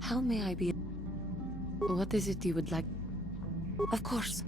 How may I be? What is it you would like? Of course.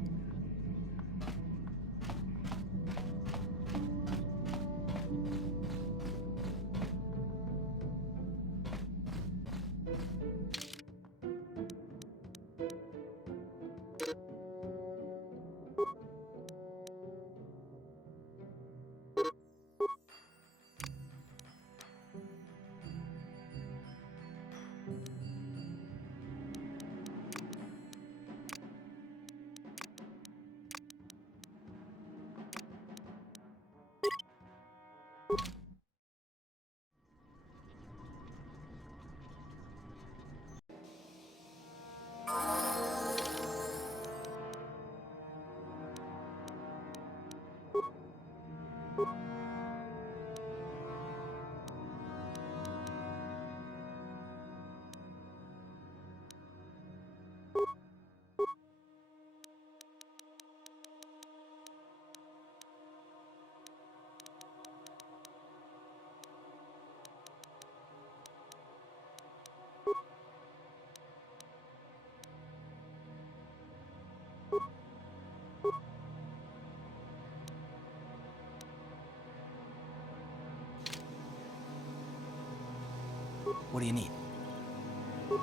What do you need?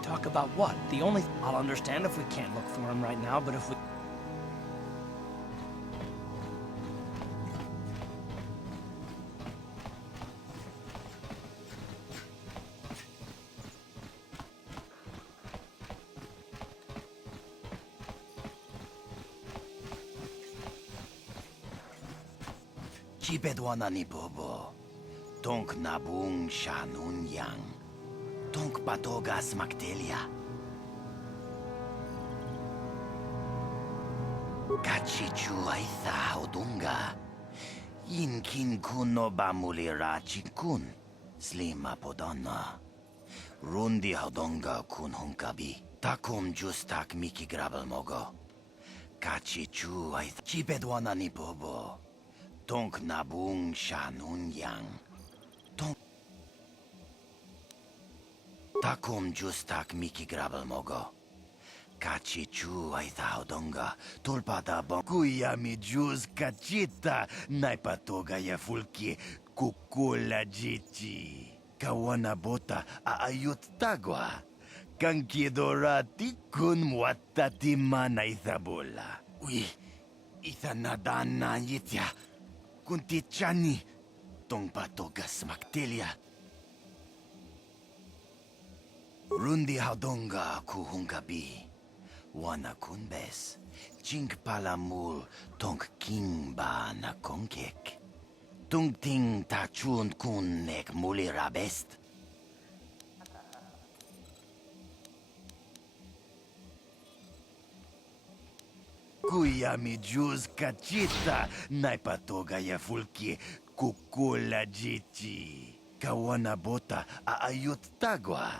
Talk about what? I'll understand if we can't look for him right now, but if we... Chipedwana ni bobo. Tonk nabung shanun yang. Tonk patogas maktelia. Kachichu aitha odunga. Yinkin kuno bamulira chikun. Slima podonna. Rundi hodonga kun hunkabi. Takum justak miki grabel mogo. Kachichu ay chibedwana ni bobo. Tonk nabung shanunyang. Tonk takum justak miki grabel mogo. Kachichu ay thaudonga. Tulpada bong kuya mi jus kachita. Naipatoga ya fulki kukula jichi. Kawana bota aayut tagwa. Kankidorati kun muatati mana ithabola. Ui, ithanadana yitya. Kuntichani. Tong patogas maktelia. Rundi haudonga kuhungabi. Wana kunbes. Chink palamul tong king ba na kongkek. Tung ting tachun kun nek mulirabest. Kuya mi jus kachita, naipatoga ya fulki kukula jichi. Kawana bota aayut tagwa.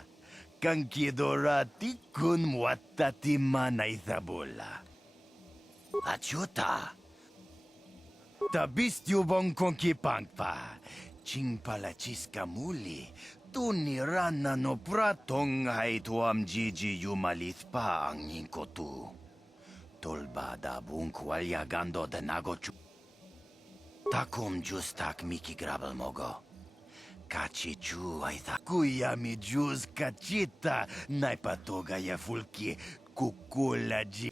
Kankidorati kun muatati mana ithabola. Achuta. Tabistyo bong konkipangpa. Chingpalachiska muli. Tunirana no pratong hay tuam jiji yumalit pa ang ningkotu. Tolbada bunkwalya gando de nagochu. Takum justak miki grabel mogo. Kachichu ay kuya mi jus kachita. Naipatoga ya fulki kukula ji.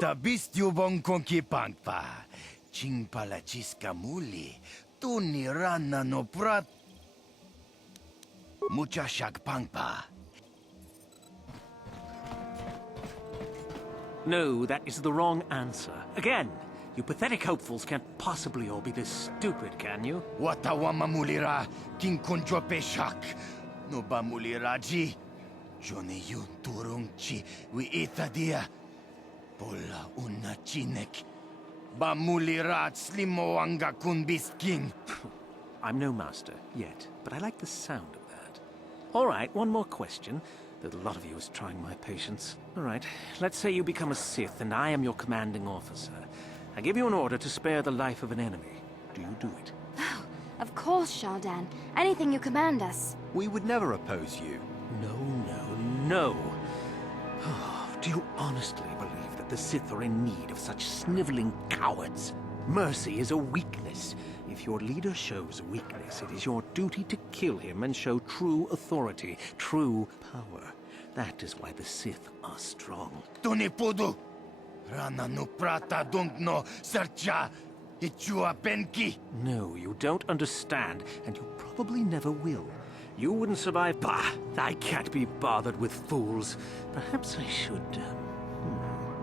Tabistyo bong konkipangpa. Chingpalachiska muli. Tunirana no prat. Mucha shagpangpa. No, that is the wrong answer. Again, you pathetic hopefuls can't possibly all be this stupid, can you? Watawa mamulira king kunjo peshak. No ba mulira ji. Jone yun turung chi wi itadia. Pola una chinek. Ba mulira slimo anga kun bisking. I'm no master, yet, but I like the sound of that. All right, one more question. Though a lot of you is trying my patience. All right, let's say you become a Sith and I am your commanding officer. I give you an order to spare the life of an enemy. Do you do it? Oh, of course, Shardan. Anything you command us. We would never oppose you. No. Do you honestly believe that the Sith are in need of such sniveling cowards? Mercy is a weakness. If your leader shows weakness, it is your duty to kill him and show true authority, true power. That is why the Sith are strong. Tunipudu. Rana no prata dong no sercha. Ichua penki. No, you don't understand, and you probably never will. You wouldn't survive. Bah! I can't be bothered with fools. Perhaps I should,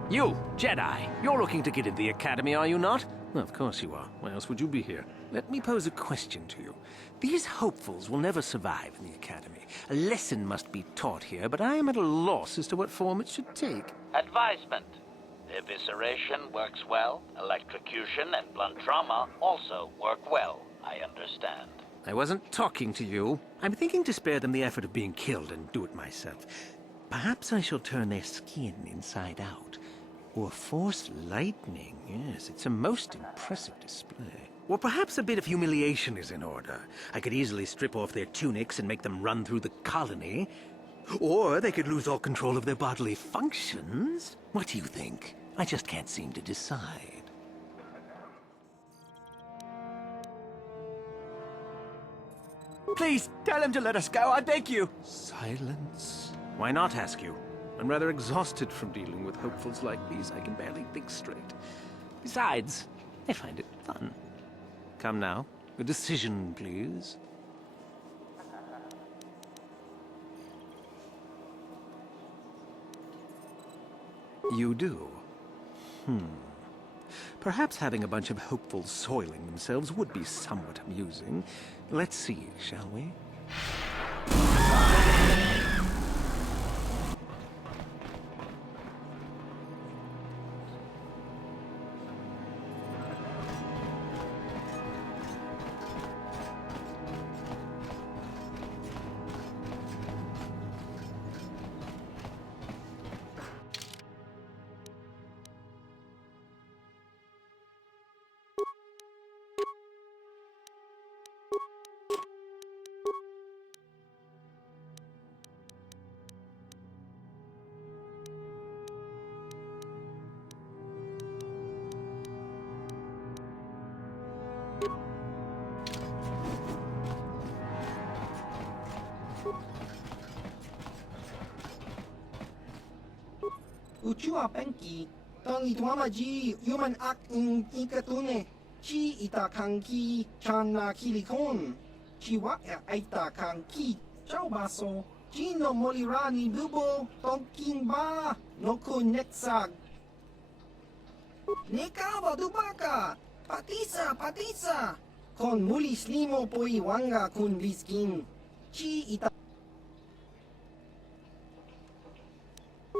You, Jedi, you're looking to get into the Academy, are you not? Well, of course you are. Why else would you be here? Let me pose a question to you. These hopefuls will never survive in the Academy. A lesson must be taught here, but I am at a loss as to what form it should take. Advisement. Evisceration works well. Electrocution and blunt trauma also work well, I understand. I wasn't talking to you. I'm thinking to spare them the effort of being killed and do it myself. Perhaps I shall turn their skin inside out. Or force lightning. Yes, it's a most impressive display. Or perhaps a bit of humiliation is in order. I could easily strip off their tunics and make them run through the colony. Or they could lose all control of their bodily functions. What do you think? I just can't seem to decide. Please, tell him to let us go, I beg you. Silence. Why not, ask you? I'm rather exhausted from dealing with hopefuls like these. I can barely think straight. Besides, I find it fun. Come now, a decision, please. You do? Perhaps having a bunch of hopefuls soiling themselves would be somewhat amusing. Let's see, shall we? Uchua penki, tang itwamaji, human ak in ikatune, chi ita kanki, chana kilikon, chiwa aita kanki, chau baso, chino molirani bubo, tonkin ba, noku netsag. Nekava dubaka, patisa, con mulis limo poi wanga kun liskin, chi ita.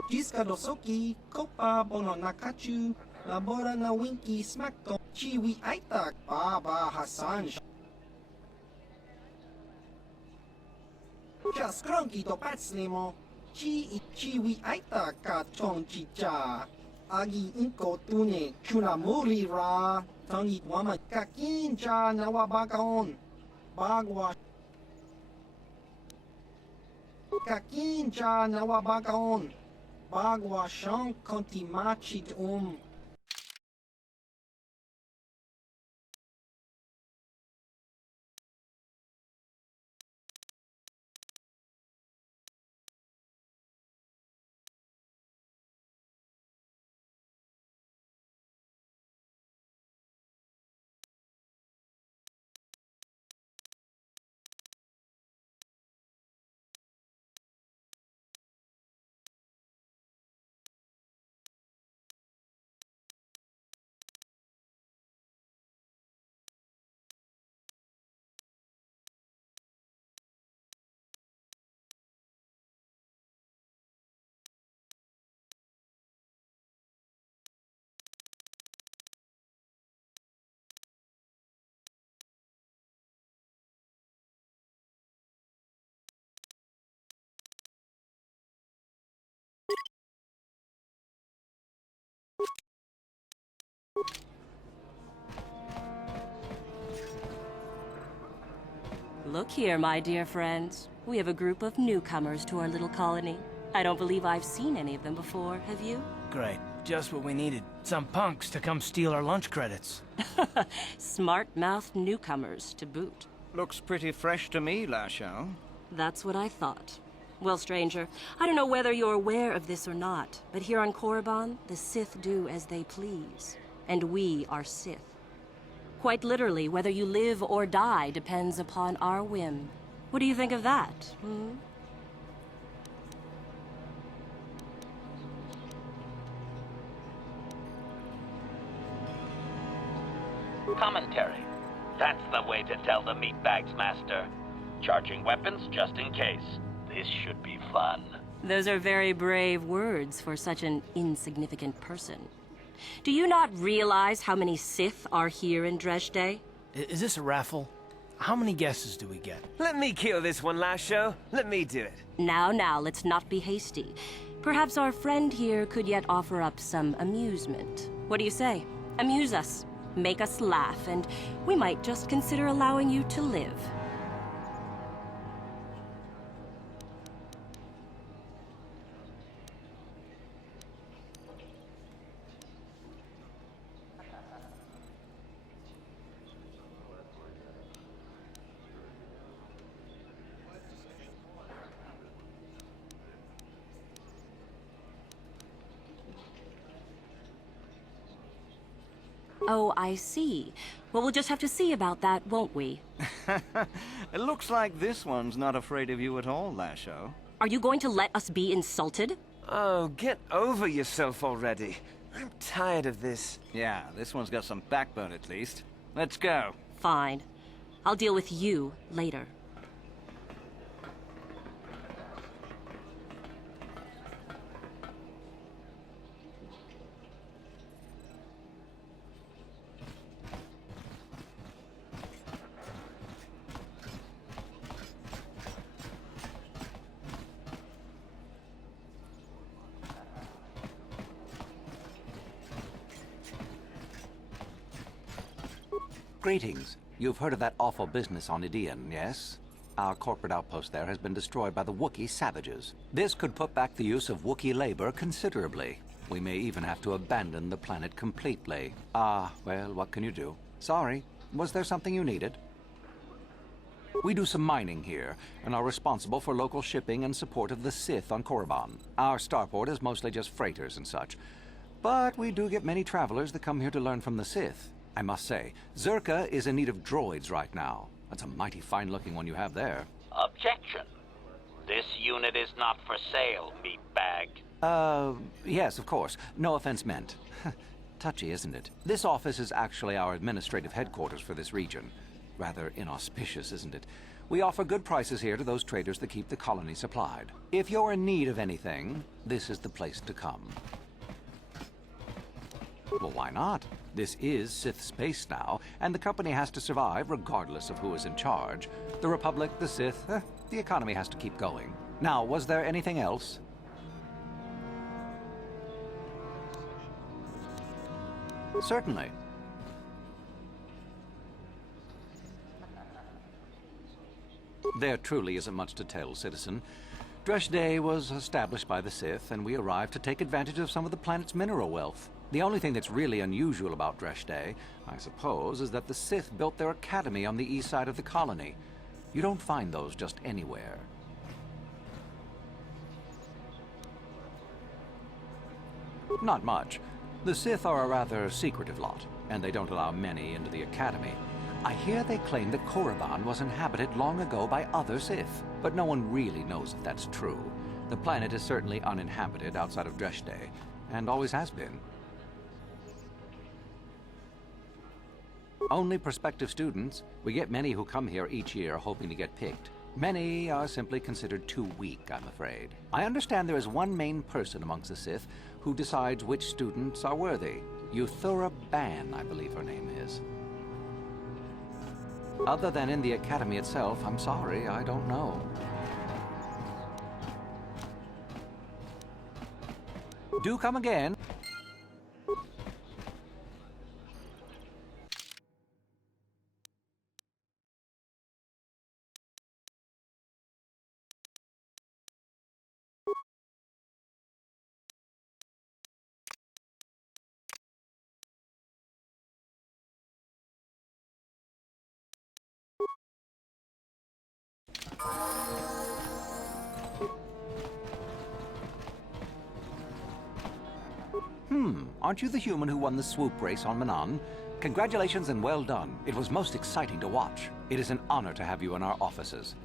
Jiska dosoki, kopa bono nakachu, labora na winki smakto, chiwi aitak, baba Hassan. Just cronky to patslimo, chiwi aitak ka chong chicha. Agi inko tune, chunamuri ra, tangit wama kakincha nawabakaon, bagwa. Kakincha nawabakaon. Bagua shan konti machit Look here, my dear friends. We have a group of newcomers to our little colony. I don't believe I've seen any of them before, have you? Great. Just what we needed. Some punks to come steal our lunch credits. Smart-mouthed newcomers, to boot. Looks pretty fresh to me, Lasho. That's what I thought. Well, stranger, I don't know whether you're aware of this or not, but here on Korriban, the Sith do as they please. And we are Sith. Quite literally, whether you live or die depends upon our whim. What do you think of that, Commentary. That's the way to tell the meatbags, Master. Charging weapons just in case. This should be fun. Those are very brave words for such an insignificant person. Do you not realize how many Sith are here in Dresde? Is this a raffle? How many guesses do we get? Let me kill this one, Lasho. Let me do it. Now, let's not be hasty. Perhaps our friend here could yet offer up some amusement. What do you say? Amuse us, make us laugh, and we might just consider allowing you to live. Oh, I see. Well, we'll just have to see about that, won't we? It looks like this one's not afraid of you at all, Lasho. Are you going to let us be insulted? Oh, get over yourself already. I'm tired of this. Yeah, this one's got some backbone at least. Let's go. Fine. I'll deal with you later. Greetings. You've heard of that awful business on Idian, yes? Our corporate outpost there has been destroyed by the Wookiee savages. This could put back the use of Wookiee labor considerably. We may even have to abandon the planet completely. Well, what can you do? Sorry. Was there something you needed? We do some mining here, and are responsible for local shipping and support of the Sith on Korriban. Our starport is mostly just freighters and such. But we do get many travelers that come here to learn from the Sith. I must say, Zerka is in need of droids right now. That's a mighty fine-looking one you have there. Objection. This unit is not for sale, meatbag. Yes, of course. No offense meant. Touchy, isn't it? This office is actually our administrative headquarters for this region. Rather inauspicious, isn't it? We offer good prices here to those traders that keep the colony supplied. If you're in need of anything, this is the place to come. Well, why not? This is Sith space now, and the company has to survive regardless of who is in charge. The Republic, the Sith, the economy has to keep going. Now, was there anything else? Certainly. There truly isn't much to tell, citizen. Dresh Day was established by the Sith, and we arrived to take advantage of some of the planet's mineral wealth. The only thing that's really unusual about Dresh Day, I suppose, is that the Sith built their academy on the east side of the colony. You don't find those just anywhere. Not much. The Sith are a rather secretive lot, and they don't allow many into the academy. I hear they claim that Korriban was inhabited long ago by other Sith, but no one really knows if that's true. The planet is certainly uninhabited outside of Dresh Day, and always has been. Only prospective students. We get many who come here each year hoping to get picked. Many are simply considered too weak, I'm afraid. I understand there is one main person amongst the Sith who decides which students are worthy. Euthura Ban, I believe her name is. Other than in the academy itself, I'm sorry, I don't know. Do come again. Aren't you the human who won the swoop race on Manan? Congratulations and well done. It was most exciting to watch. It is an honor to have you in our offices.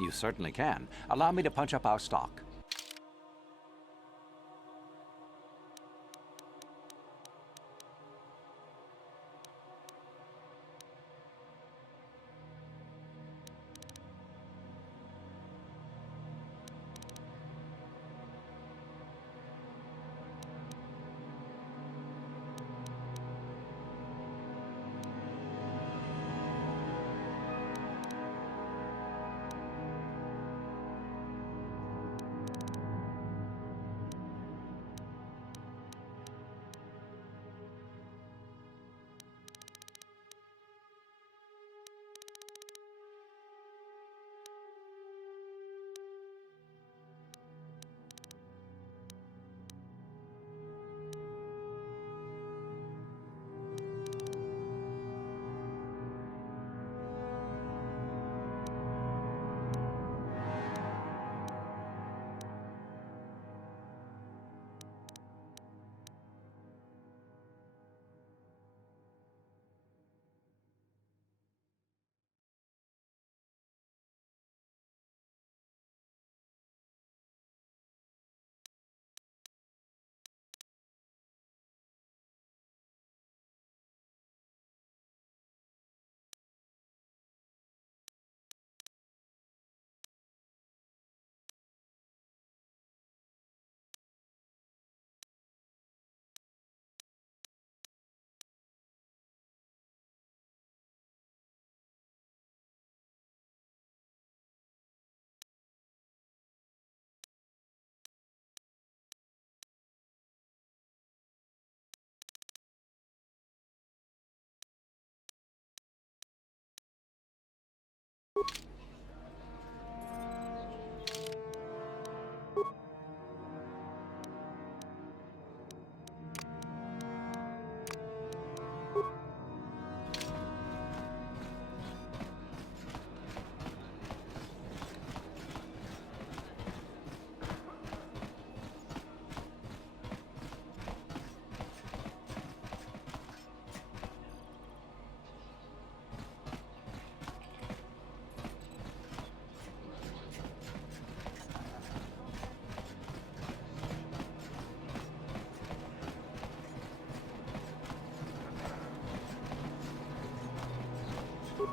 You certainly can. Allow me to punch up our stock.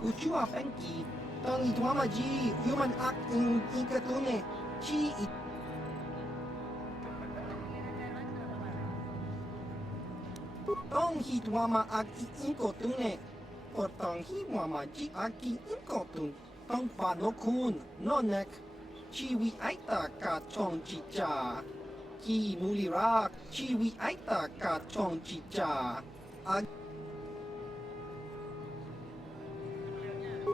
Uchua penki, tangi tuamaji, human act in ikatune, chi it. Tong hi tuama ag inkotune, or tong hi muama ji aki inkotun, tong panokun, nonek, chi wi aita ka chong chicha, ki mulirak, chi wi aita ka chong chicha, ag.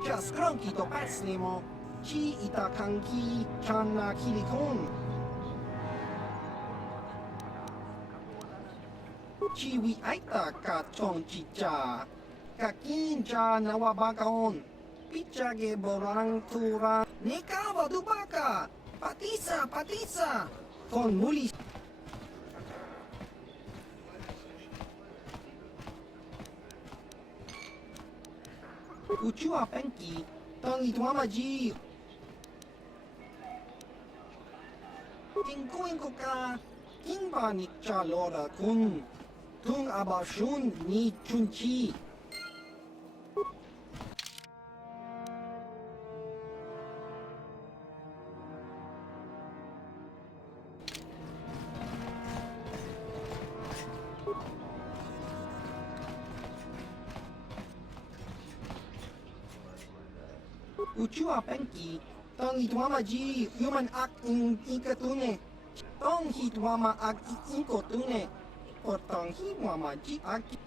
Just cronky to paslimo, chi ita kanki, chana kilikon. Chiwi aita ka chong chicha, kakin cha nawabakaon, picha ge borang tura, nekawa dubaka, patisa, kon muli. Uchua penki, tangi tuamaji. Tingkuin ko ka, kimba ni chalora kun. Tung abashun ni chunchi. Uchua penki, tong ituamaji human act in ikatune. Tong hituama act inkotune. Portang himama ji aki.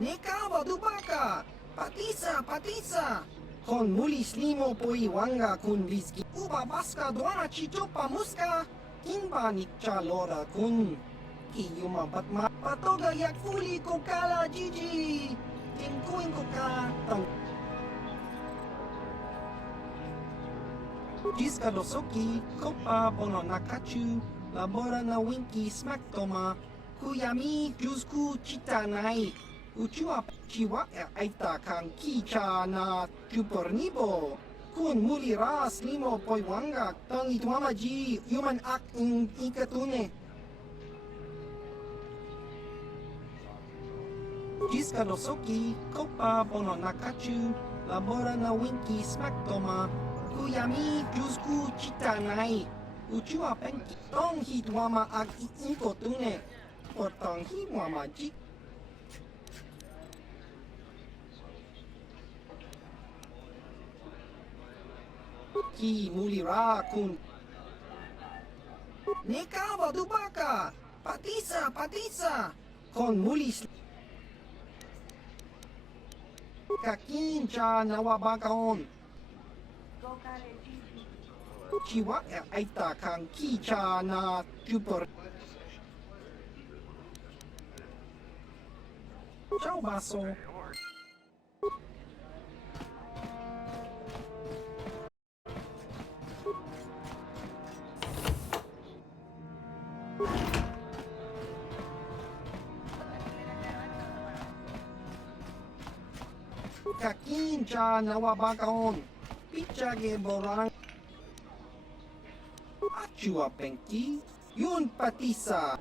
Nekawa dubaka, patisa. Kon mulis limo poi wanga kun liski. Uba baska doana chichopa muska. Kimba ni chalora kun. Kiyuma batma. Patoga yak fuli ko kala jiji. Tingkuin ko ka. Tang. Jiska dosoki, kopa bono nakachu. Labora na winki smack toma, kuyami jusku chitanai, uchua chiwa aita kan kicha na chupornibo, kun muli ras limo poiwanga, tangi tuamaji human act in ikatune. Jiska dosoki, kopa bono nakachu, labora na winki smack toma, kuyami jusku chitanai. Uchua penki, tong hi tuama ag inkotune, or tong hi muama ji. Ki mulira kun. Nekawa dubaka, patisa, kon mulis. Kakin cha nawabakaon. Chiwa aita kan kicha na chupor. Ciao baso. Kakin cha nawabakaon. Picha ge borang. Achua penki, yun patisa.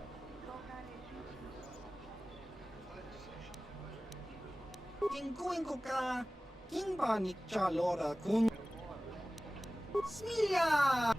Tingkuin ko ka, kimba ni chalora kun. Smilya!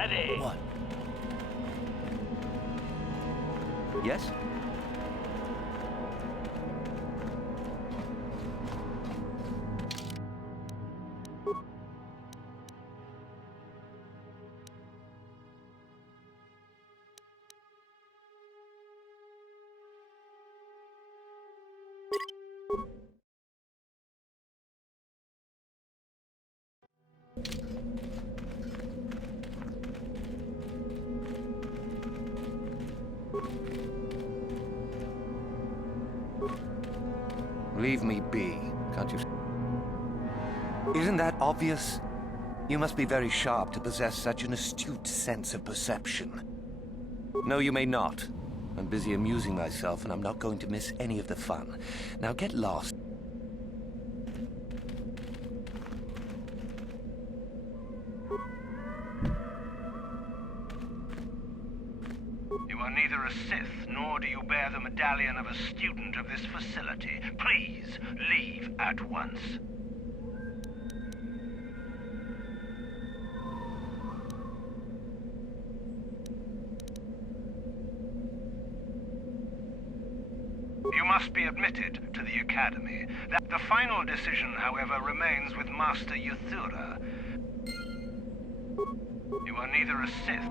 ready. What? Yes? Leave me be, can't you? Isn't that obvious? You must be very sharp to possess such an astute sense of perception. No, you may not. I'm busy amusing myself, and I'm not going to miss any of the fun. Now get lost. You are neither a Sith, nor do you bear the medallion of a student of this facility. Please, leave at once. You must be admitted to the Academy. The final decision, however, remains with Master Yuthura. You are neither a Sith.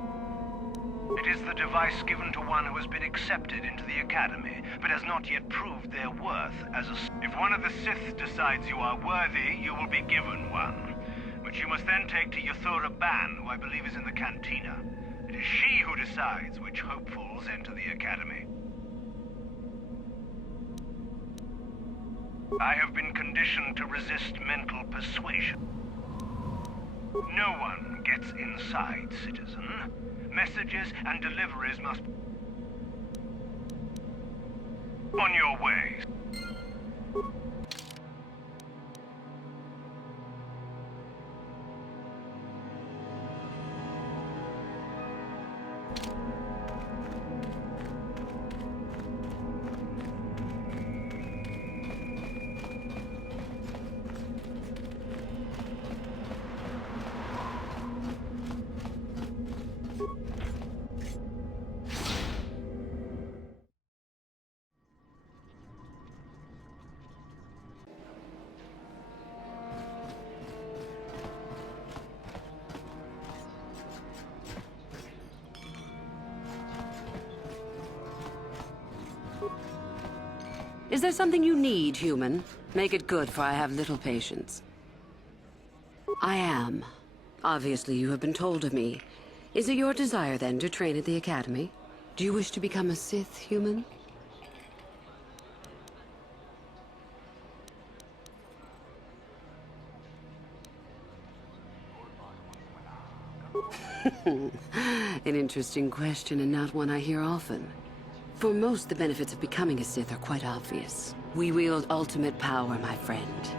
It is the device given to one who has been accepted into the Academy, but has not yet proved their worth as a... If one of the Sith decides you are worthy, you will be given one, which you must then take to Yuthura Ban, who I believe is in the cantina. It is she who decides which hopefuls enter the Academy. I have been conditioned to resist mental persuasion. No one gets inside, citizen. Messages and deliveries must... On your way. Is there something you need, human? Make it good, for I have little patience. I am. Obviously, you have been told of me. Is it your desire, then, to train at the Academy? Do you wish to become a Sith, human? An interesting question, and not one I hear often. For most, the benefits of becoming a Sith are quite obvious. We wield ultimate power, my friend.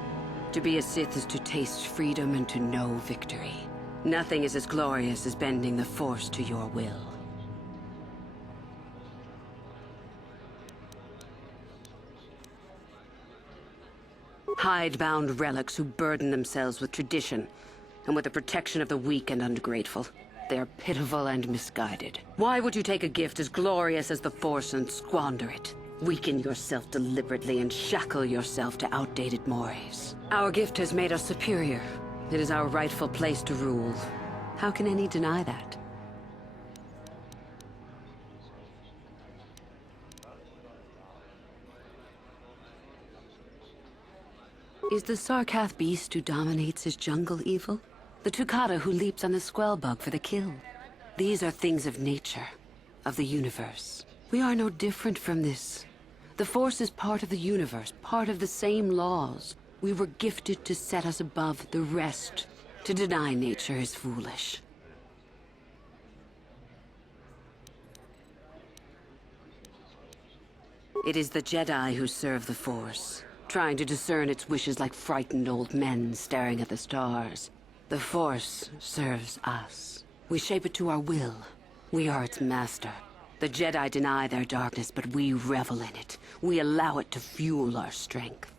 To be a Sith is to taste freedom and to know victory. Nothing is as glorious as bending the Force to your will. Hide-bound relics who burden themselves with tradition and with the protection of the weak and ungrateful. They are pitiful and misguided. Why would you take a gift as glorious as the Force and squander it? Weaken yourself deliberately and shackle yourself to outdated mores. Our gift has made us superior. It is our rightful place to rule. How can any deny that? Is the Sarkath beast who dominates his jungle evil? The Tukata who leaps on the Squellbug for the kill? These are things of nature, of the universe. We are no different from this. The Force is part of the universe, part of the same laws. We were gifted to set us above the rest. To deny nature is foolish. It is the Jedi who serve the Force, trying to discern its wishes like frightened old men staring at the stars. The Force serves us. We shape it to our will. We are its master. The Jedi deny their darkness, but we revel in it. We allow it to fuel our strength.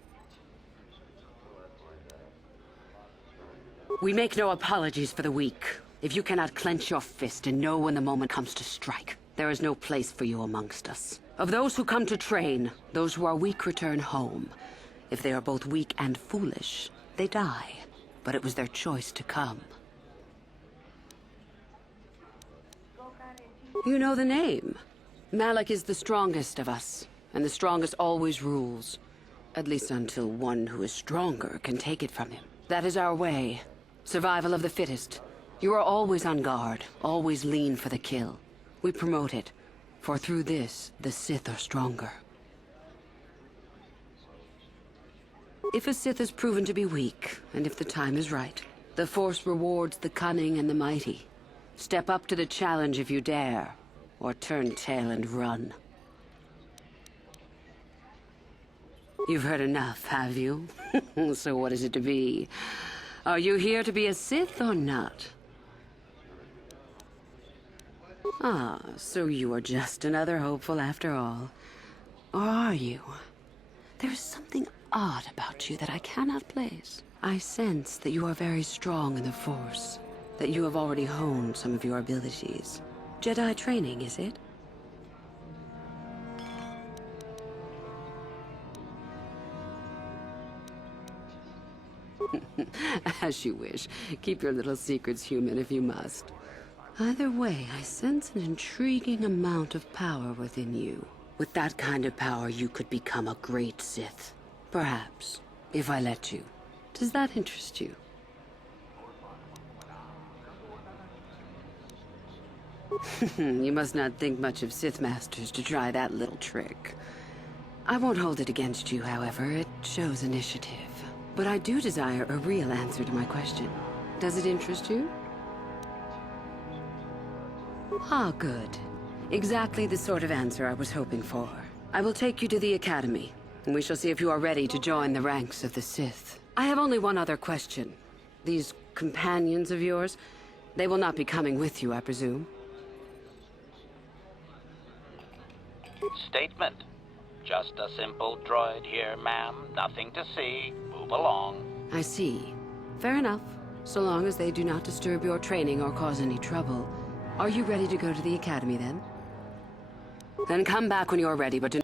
We make no apologies for the weak. If you cannot clench your fist and know when the moment comes to strike, there is no place for you amongst us. Of those who come to train, those who are weak return home. If they are both weak and foolish, they die. But it was their choice to come. You know the name. Malak is the strongest of us, and the strongest always rules. At least until one who is stronger can take it from him. That is our way. Survival of the fittest. You are always on guard, always lean for the kill. We promote it, for through this, the Sith are stronger. If a Sith is proven to be weak, and if the time is right, the Force rewards the cunning and the mighty. Step up to the challenge if you dare, or turn tail and run. You've heard enough, have you? So what is it to be? Are you here to be a Sith or not? Ah, so you are just another hopeful after all. Or are you? There is something odd about you that I cannot place. I sense that you are very strong in the Force, that you have already honed some of your abilities. Jedi training, is it? As you wish. Keep your little secrets human if you must. Either way, I sense an intriguing amount of power within you. With that kind of power, you could become a great Sith. Perhaps, if I let you. Does that interest you? You must not think much of Sith Masters to try that little trick. I won't hold it against you, however. It shows initiative. But I do desire a real answer to my question. Does it interest you? Ah, good. Exactly the sort of answer I was hoping for. I will take you to the Academy, and we shall see if you are ready to join the ranks of the Sith. I have only one other question. These companions of yours, they will not be coming with you, I presume? Statement. Just a simple droid here, ma'am. Nothing to see. Move along. I see. Fair enough. So long as they do not disturb your training or cause any trouble. Are you ready to go to the Academy, then? Then come back when you're ready, but do...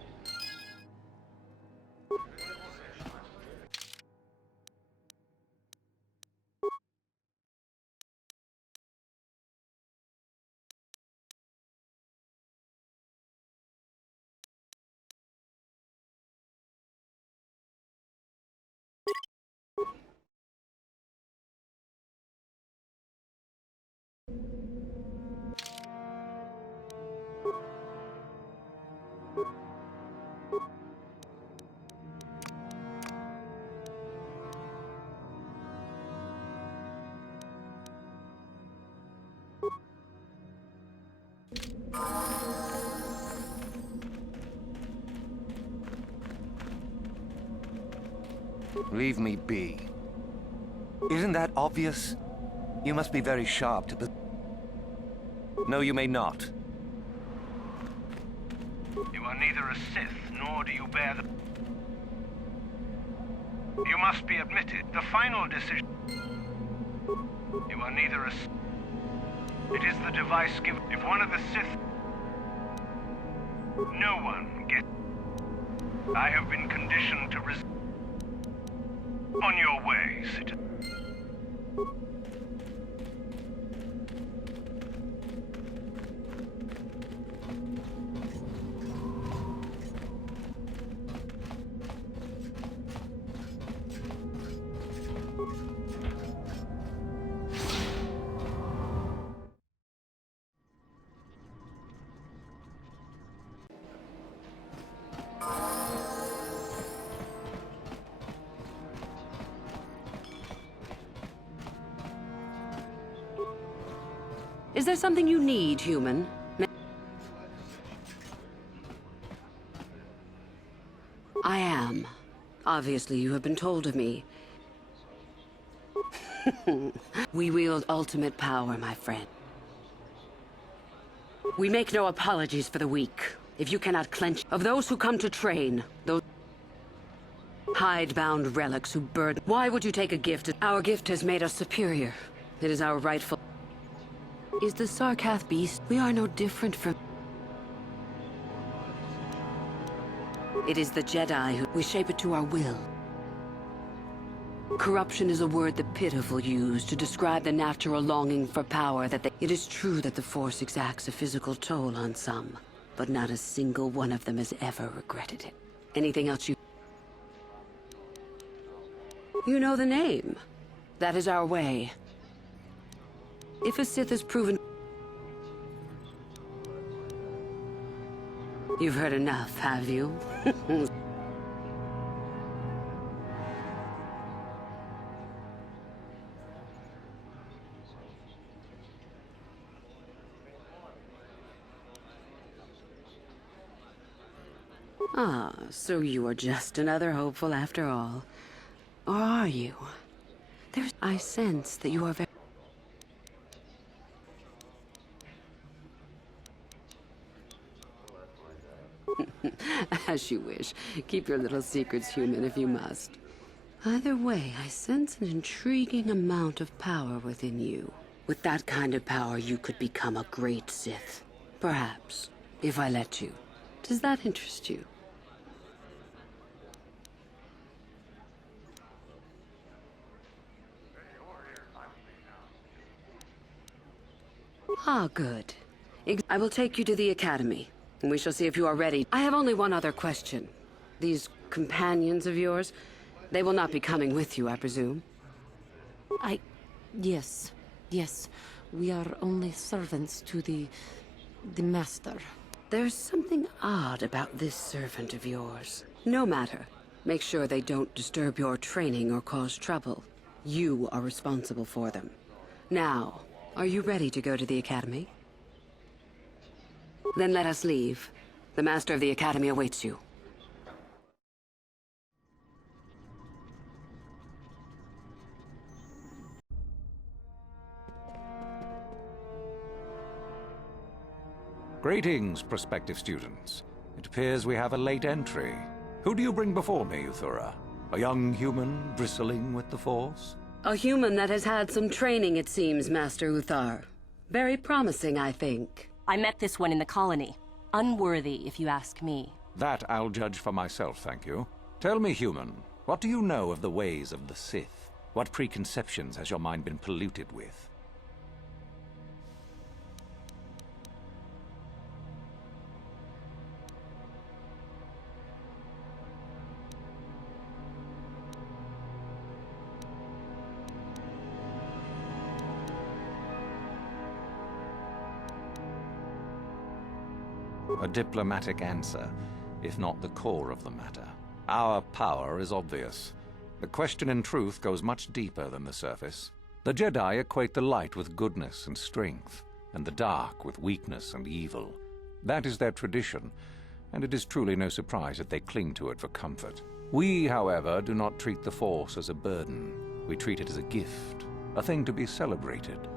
Leave me be. Isn't that obvious? You must be very sharp to... No, you may not. You are neither a Sith, nor do you bear the... You must be admitted. The final decision... You are neither a... It is the device given... If one of the Sith... No one gets... I have been conditioned to resist... On your way, citizen. Is there something you need, human? I am. Obviously, you have been told of me. We wield ultimate power, my friend. We make no apologies for the weak. If you cannot clench... Of those who come to train, those... hide-bound relics who burden... Why would you take a gift? Our gift has made us superior. It is our rightful... Is the Sarkath beast? We are no different from... It is the Jedi who... We shape it to our will. Corruption is a word the pitiful use to describe the natural longing for power that they... It is true that the Force exacts a physical toll on some, but not a single one of them has ever regretted it. Anything else you... You know the name. That is our way. If a Sith is proven... You've heard enough, have you? Ah, so you are just another hopeful after all. Or are you? I sense that you are very... As you wish. Keep your little secrets human if you must. Either way, I sense an intriguing amount of power within you. With that kind of power, you could become a great Sith. Perhaps, if I let you. Does that interest you? Ah, good. I will take you to the Academy, and we shall see if you are ready. I have only one other question. These companions of yours, they will not be coming with you, I presume? Yes. Yes. We are only servants to the Master. There's something odd about this servant of yours. No matter. Make sure they don't disturb your training or cause trouble. You are responsible for them. Now, are you ready to go to the Academy? Then let us leave. The Master of the Academy awaits you. Greetings, prospective students. It appears we have a late entry. Who do you bring before me, Uthura? A young human bristling with the Force? A human that has had some training, it seems, Master Uthar. Very promising, I think. I met this one in the colony. Unworthy, if you ask me. That I'll judge for myself, thank you. Tell me, human, what do you know of the ways of the Sith? What preconceptions has your mind been polluted with? A diplomatic answer, if not the core of the matter. Our power is obvious. The question in truth goes much deeper than the surface. The Jedi equate the light with goodness and strength, and the dark with weakness and evil. That is their tradition, and it is truly no surprise that they cling to it for comfort. We, however, do not treat the Force as a burden. We treat it as a gift, a thing to be celebrated.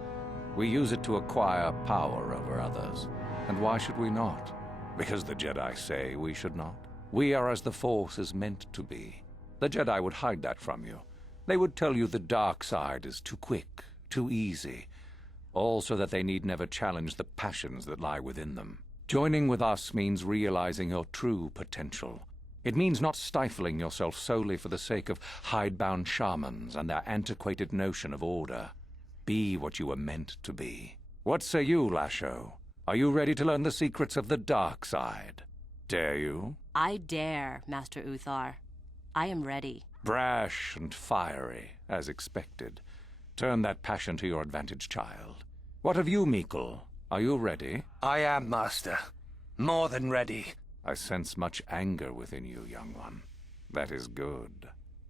We use it to acquire power over others. And why should we not? Because the Jedi say we should not. We are as the Force is meant to be. The Jedi would hide that from you. They would tell you the dark side is too quick, too easy, all so that they need never challenge the passions that lie within them. Joining with us means realizing your true potential. It means not stifling yourself solely for the sake of hidebound shamans and their antiquated notion of order. Be what you were meant to be. What say you, Lasho? Are you ready to learn the secrets of the dark side? Dare you? I dare, Master Uthar. I am ready. Brash and fiery, as expected. Turn that passion to your advantage, child. What of you, Mikkel? Are you ready? I am, Master. More than ready. I sense much anger within you, young one. That is good.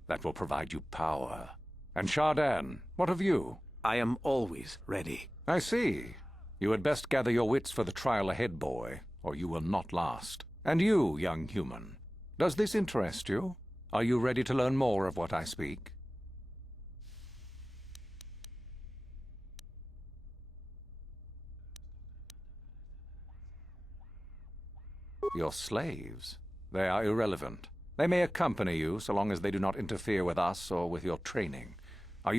That will provide you power. And Shardan, what of you? I am always ready. I see. You had best gather your wits for the trial ahead, boy, or you will not last. And you, young human, does this interest you? Are you ready to learn more of what I speak? Your slaves? They are irrelevant. They may accompany you so long as they do not interfere with us or with your training. Are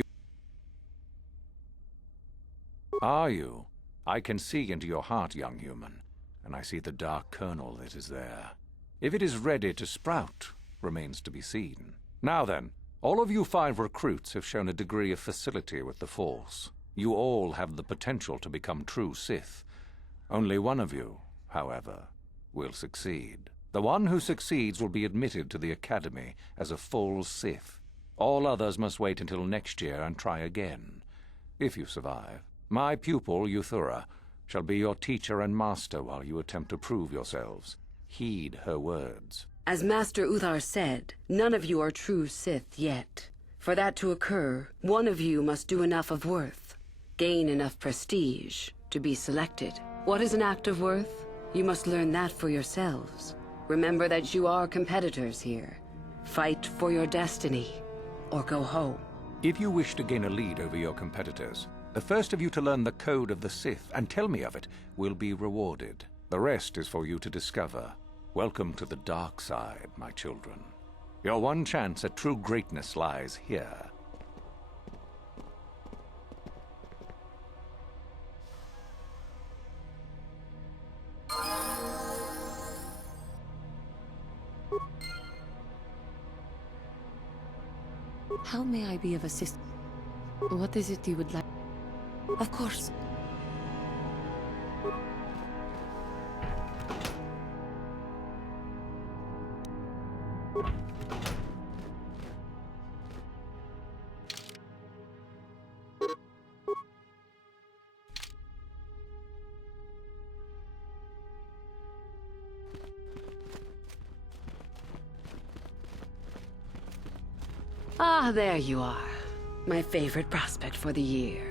you? I can see into your heart, young human, and I see the dark kernel that is there. If it is ready to sprout, remains to be seen. Now then, all of you 5 recruits have shown a degree of facility with the Force. You all have the potential to become true Sith. Only one of you, however, will succeed. The one who succeeds will be admitted to the Academy as a full Sith. All others must wait until next year and try again, if you survive. My pupil, Euthura, shall be your teacher and master while you attempt to prove yourselves. Heed her words. As Master Uthar said, none of you are true Sith yet. For that to occur, one of you must do enough of worth, gain enough prestige, to be selected. What is an act of worth? You must learn that for yourselves. Remember that you are competitors here. Fight for your destiny, or go home. If you wish to gain a lead over your competitors, the first of you to learn the code of the Sith and tell me of it will be rewarded. The rest is for you to discover. Welcome to the dark side, my children. Your one chance at true greatness lies here. How may I be of assistance? What is it you would like? Of course. Ah, there you are. My favorite prospect for the year.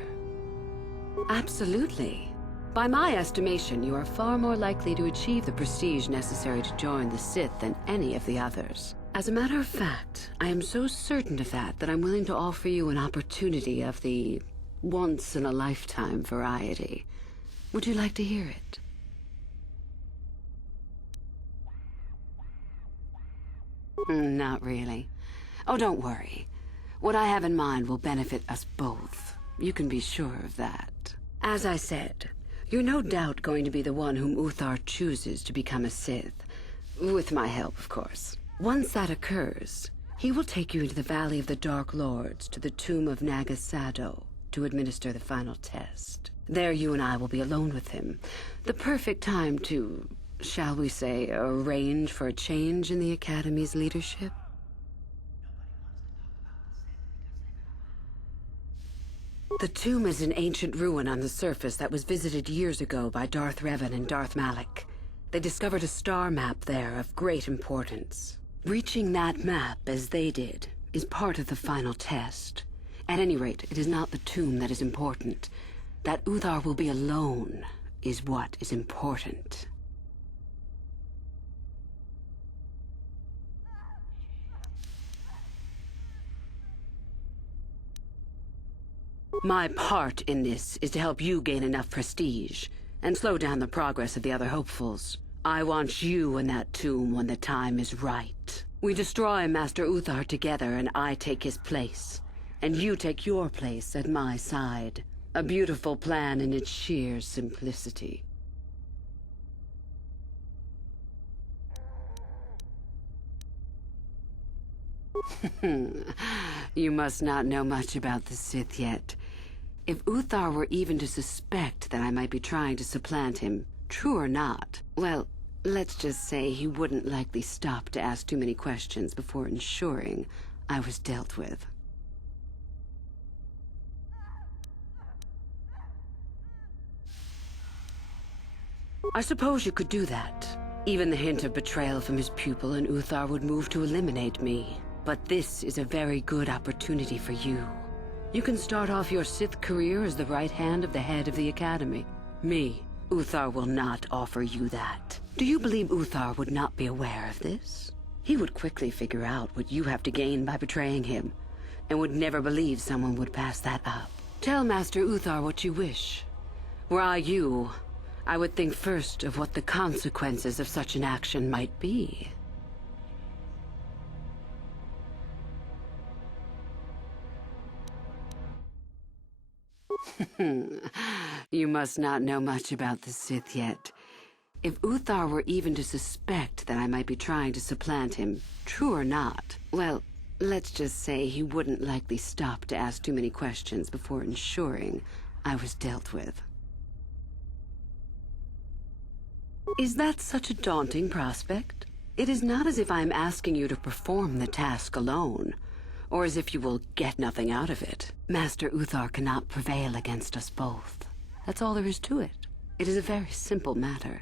Absolutely. By my estimation, you are far more likely to achieve the prestige necessary to join the Sith than any of the others. As a matter of fact, I am so certain of that that I'm willing to offer you an opportunity of the once-in-a-lifetime variety. Would you like to hear it? Not really. Oh, don't worry. What I have in mind will benefit us both. You can be sure of that. As I said, you're no doubt going to be the one whom Uthar chooses to become a Sith. With my help, of course. Once that occurs, he will take you into the Valley of the Dark Lords to the tomb of Nagasado to administer the final test. There you and I will be alone with him. The perfect time to, shall we say, arrange for a change in the Academy's leadership. The tomb is an ancient ruin on the surface that was visited years ago by Darth Revan and Darth Malak. They discovered a star map there of great importance. Reaching that map, as they did, is part of the final test. At any rate, it is not the tomb that is important. That Uthar will be alone is what is important. My part in this is to help you gain enough prestige and slow down the progress of the other hopefuls. I want you in that tomb when the time is right. We destroy Master Uthar together and I take his place. And you take your place at my side. A beautiful plan in its sheer simplicity. You must not know much about the Sith yet. If Uthar were even to suspect that I might be trying to supplant him, true or not, well, let's just say he wouldn't likely stop to ask too many questions before ensuring I was dealt with. I suppose you could do that. Even the hint of betrayal from his pupil and Uthar would move to eliminate me. But this is a very good opportunity for you. You can start off your Sith career as the right hand of the head of the Academy. Me, Uthar will not offer you that. Do you believe Uthar would not be aware of this? He would quickly figure out what you have to gain by betraying him, and would never believe someone would pass that up. Tell Master Uthar what you wish. Were I you, I would think first of what the consequences of such an action might be. You must not know much about the Sith yet. If Uthar were even to suspect that I might be trying to supplant him, true or not, well, let's just say he wouldn't likely stop to ask too many questions before ensuring I was dealt with. Is that such a daunting prospect? It is not as if I am asking you to perform the task alone, or as if you will get nothing out of it. Master Uthar cannot prevail against us both. That's all there is to it. It is a very simple matter.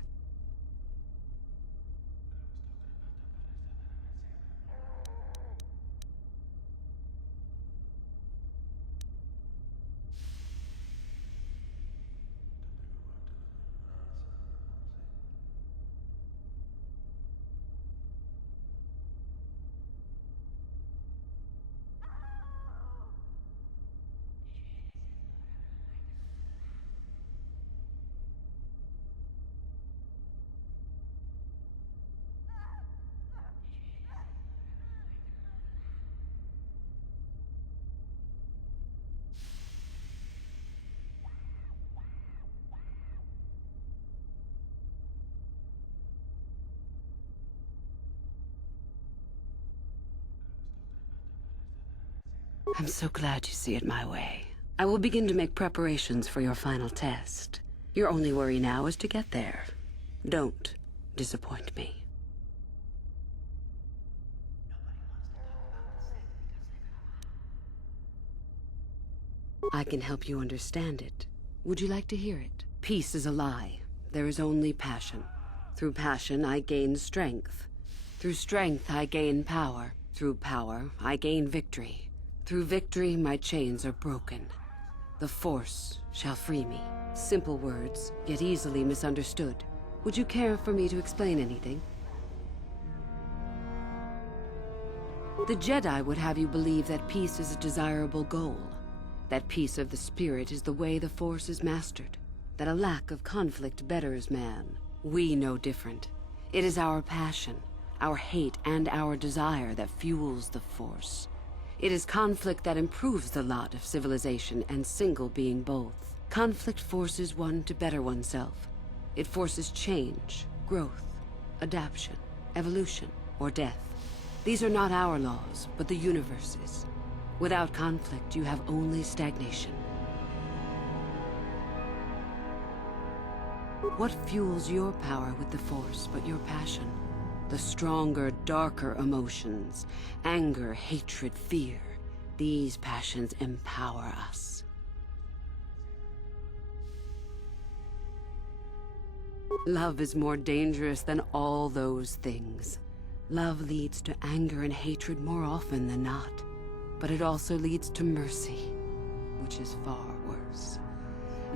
I'm so glad you see it my way. I will begin to make preparations for your final test. Your only worry now is to get there. Don't disappoint me. I can help you understand it. Would you like to hear it? Peace is a lie. There is only passion. Through passion, I gain strength. Through strength, I gain power. Through power, I gain victory. Through victory, my chains are broken. The Force shall free me. Simple words, yet easily misunderstood. Would you care for me to explain anything? The Jedi would have you believe that peace is a desirable goal. That peace of the spirit is the way the Force is mastered. That a lack of conflict betters man. We know different. It is our passion, our hate, and our desire that fuels the Force. It is conflict that improves the lot of civilization and single being both. Conflict forces one to better oneself. It forces change, growth, adaptation, evolution, or death. These are not our laws, but the universe's. Without conflict, you have only stagnation. What fuels your power with the Force but your passion? The stronger, darker emotions. Anger, hatred, fear. These passions empower us. Love is more dangerous than all those things. Love leads to anger and hatred more often than not. But it also leads to mercy, which is far worse.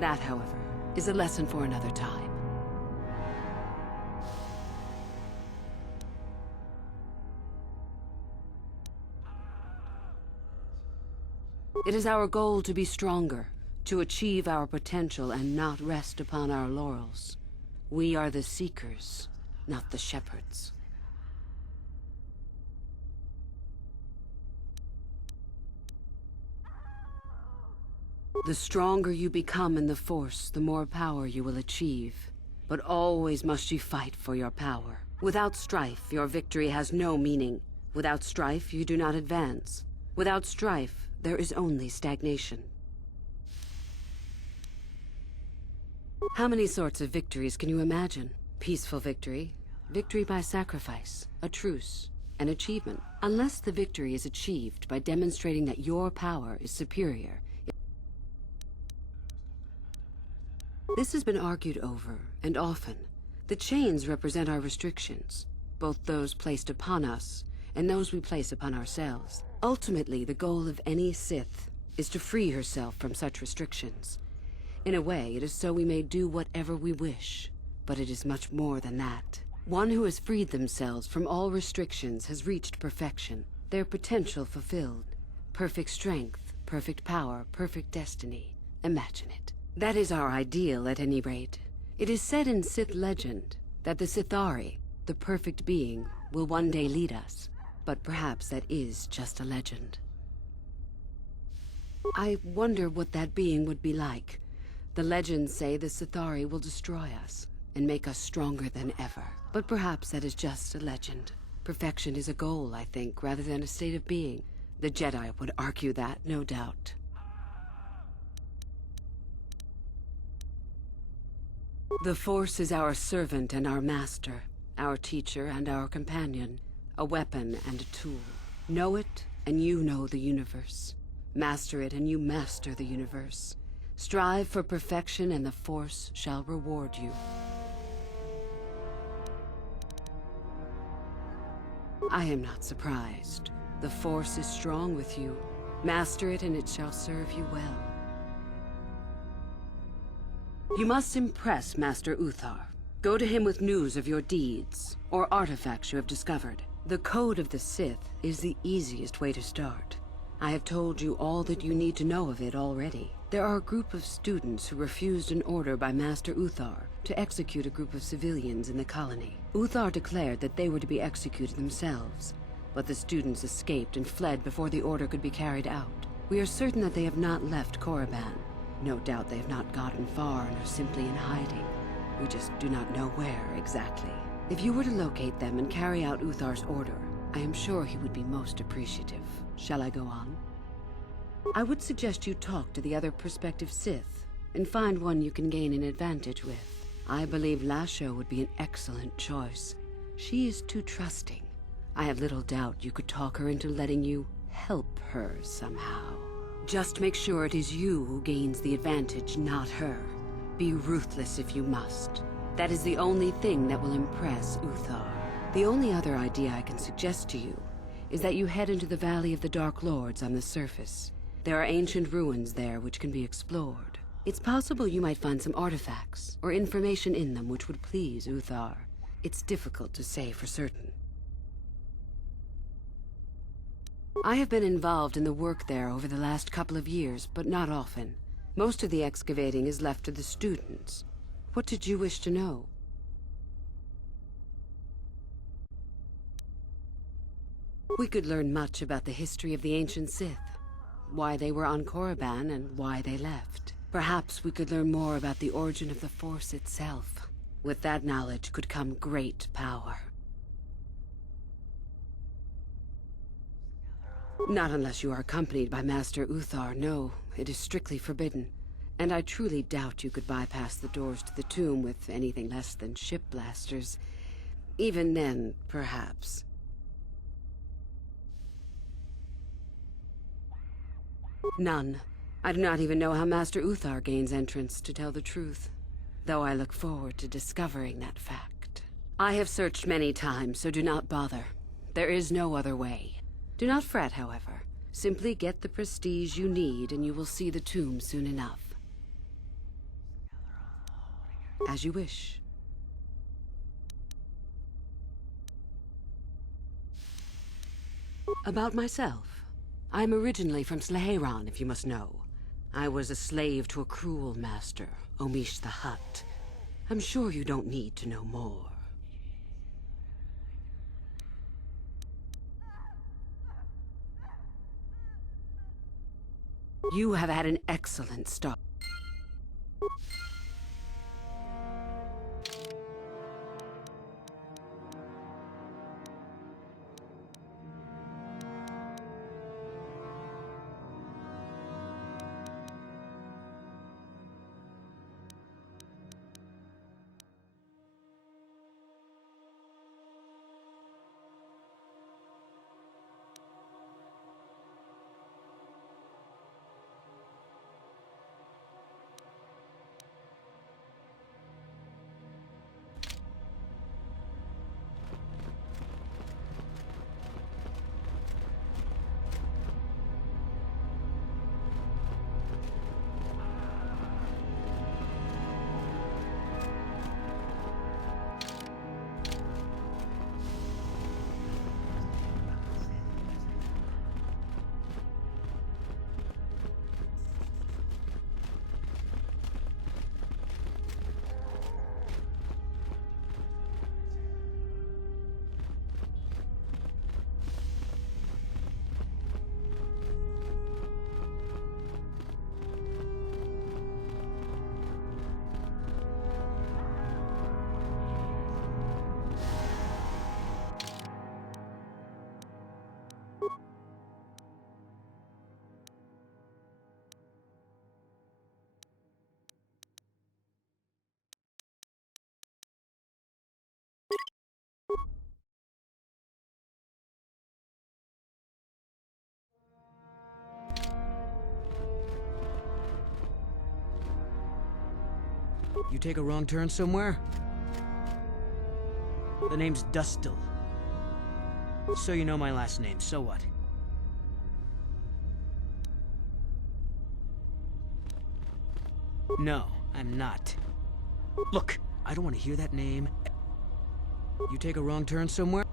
That, however, is a lesson for another time. It is our goal to be stronger, to achieve our potential and not rest upon our laurels. We are the seekers, not the shepherds. The stronger you become in the Force, the more power you will achieve. But always must you fight for your power. Without strife, your victory has no meaning. Without strife, you do not advance. Without strife, there is only stagnation. How many sorts of victories can you imagine? Peaceful victory, victory by sacrifice, a truce, an achievement. Unless the victory is achieved by demonstrating that your power is superior. This has been argued over, and often. The chains represent our restrictions, both those placed upon us and those we place upon ourselves. Ultimately, the goal of any Sith is to free herself from such restrictions. In a way, it is so we may do whatever we wish, but it is much more than that. One who has freed themselves from all restrictions has reached perfection, their potential fulfilled. Perfect strength, perfect power, perfect destiny. Imagine it. That is our ideal, at any rate. It is said in Sith legend that the Sithari, the perfect being, will one day lead us. But perhaps that is just a legend. I wonder what that being would be like. The legends say the Sithari will destroy us and make us stronger than ever. But perhaps that is just a legend. Perfection is a goal, I think, rather than a state of being. The Jedi would argue that, no doubt. The Force is our servant and our master, our teacher and our companion, a weapon and a tool. Know it, and you know the universe. Master it, and you master the universe. Strive for perfection, and the Force shall reward you. I am not surprised. The Force is strong with you. Master it, and it shall serve you well. You must impress Master Uthar. Go to him with news of your deeds, or artifacts you have discovered. The Code of the Sith is the easiest way to start. I have told you all that you need to know of it already. There are a group of students who refused an order by Master Uthar to execute a group of civilians in the colony. Uthar declared that they were to be executed themselves, but the students escaped and fled before the order could be carried out. We are certain that they have not left Korriban. No doubt they have not gotten far and are simply in hiding. We just do not know where exactly. If you were to locate them and carry out Uthar's order, I am sure he would be most appreciative. Shall I go on? I would suggest you talk to the other prospective Sith, and find one you can gain an advantage with. I believe Lasho would be an excellent choice. She is too trusting. I have little doubt you could talk her into letting you help her somehow. Just make sure it is you who gains the advantage, not her. Be ruthless if you must. That is the only thing that will impress Uthar. The only other idea I can suggest to you is that you head into the Valley of the Dark Lords on the surface. There are ancient ruins there which can be explored. It's possible you might find some artifacts or information in them which would please Uthar. It's difficult to say for certain. I have been involved in the work there over the last couple of years, but not often. Most of the excavating is left to the students. What did you wish to know? We could learn much about the history of the ancient Sith, why they were on Korriban and why they left. Perhaps we could learn more about the origin of the Force itself. With that knowledge could come great power. Not unless you are accompanied by Master Uthar, no. It is strictly forbidden. And I truly doubt you could bypass the doors to the tomb with anything less than ship blasters. Even then, perhaps. None. I do not even know how Master Uthar gains entrance, to tell the truth. Though I look forward to discovering that fact. I have searched many times, so do not bother. There is no other way. Do not fret, however. Simply get the prestige you need, and you will see the tomb soon enough. As you wish. About myself. I am originally from Slaheron, if you must know. I was a slave to a cruel master, Omish the Hutt. I'm sure you don't need to know more. You have had an excellent start. You take a wrong turn somewhere? The name's Dustil. So you know my last name, so what? No, I'm not. Look, I don't want to hear that name. You take a wrong turn somewhere?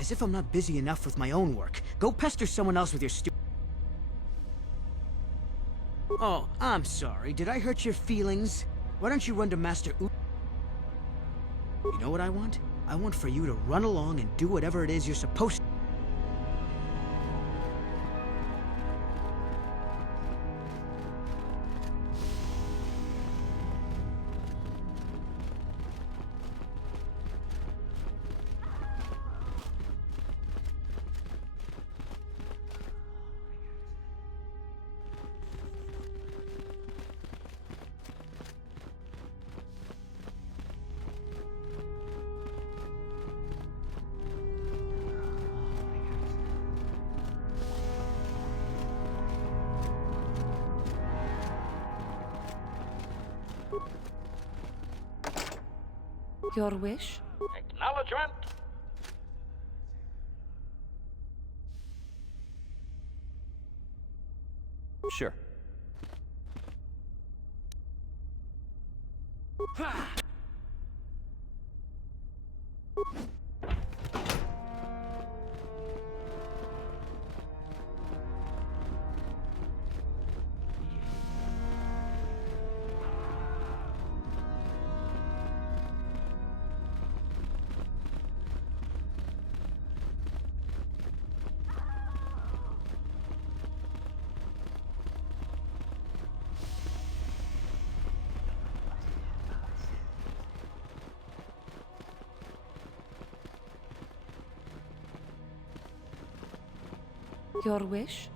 As if I'm not busy enough with my own work. Go pester someone else with your Oh, I'm sorry. Did I hurt your feelings? Why don't you run to Master You know what I want? I want for you to run along and do whatever it is you're supposed to. Your wish? Acknowledgement. Sure. Your wish?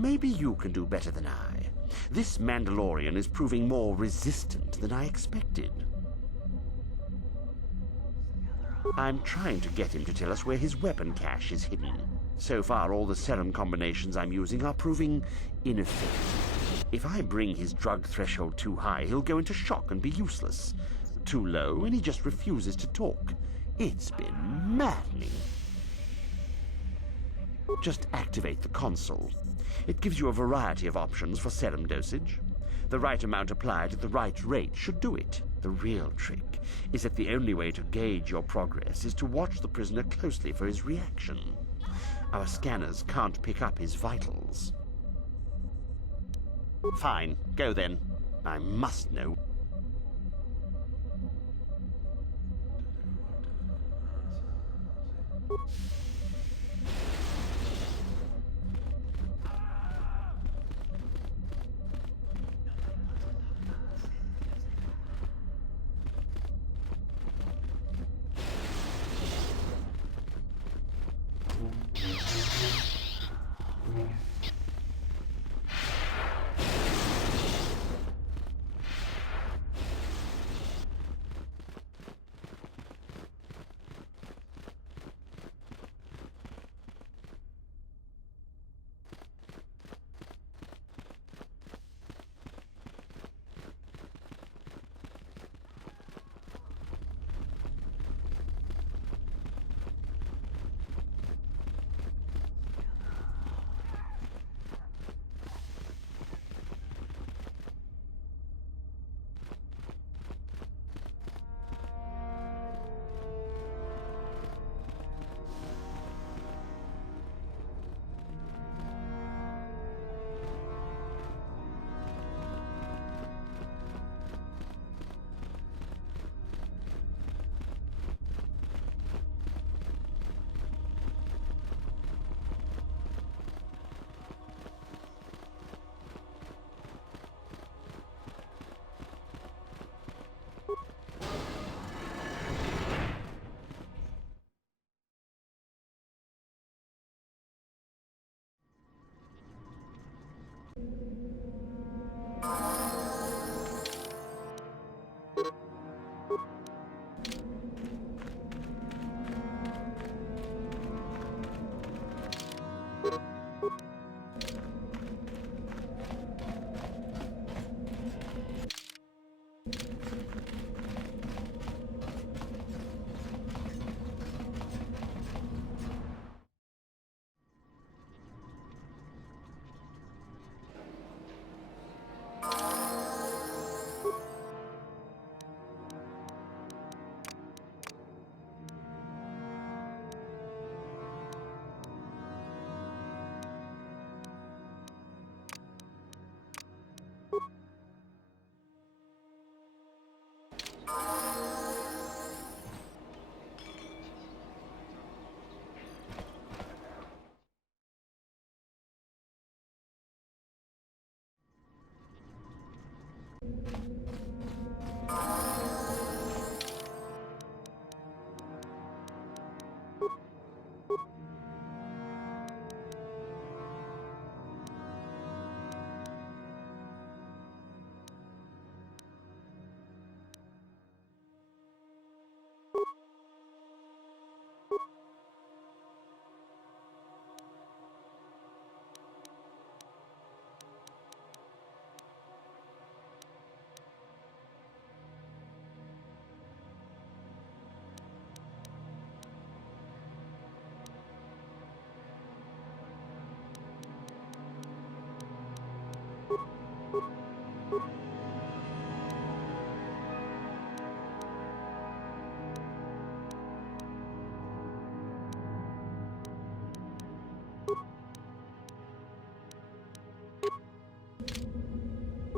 Maybe you can do better than I. This Mandalorian is proving more resistant than I expected. I'm trying to get him to tell us where his weapon cache is hidden. So far, all the serum combinations I'm using are proving ineffective. If I bring his drug threshold too high, he'll go into shock and be useless. Too low, and he just refuses to talk. It's been maddening. Just activate the console. It gives you a variety of options for serum dosage. The right amount applied at the right rate should do it. The real trick is that the only way to gauge your progress is to watch the prisoner closely for his reaction. Our scanners can't pick up his vitals. Fine, go then. I must know.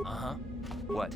Uh-huh. What?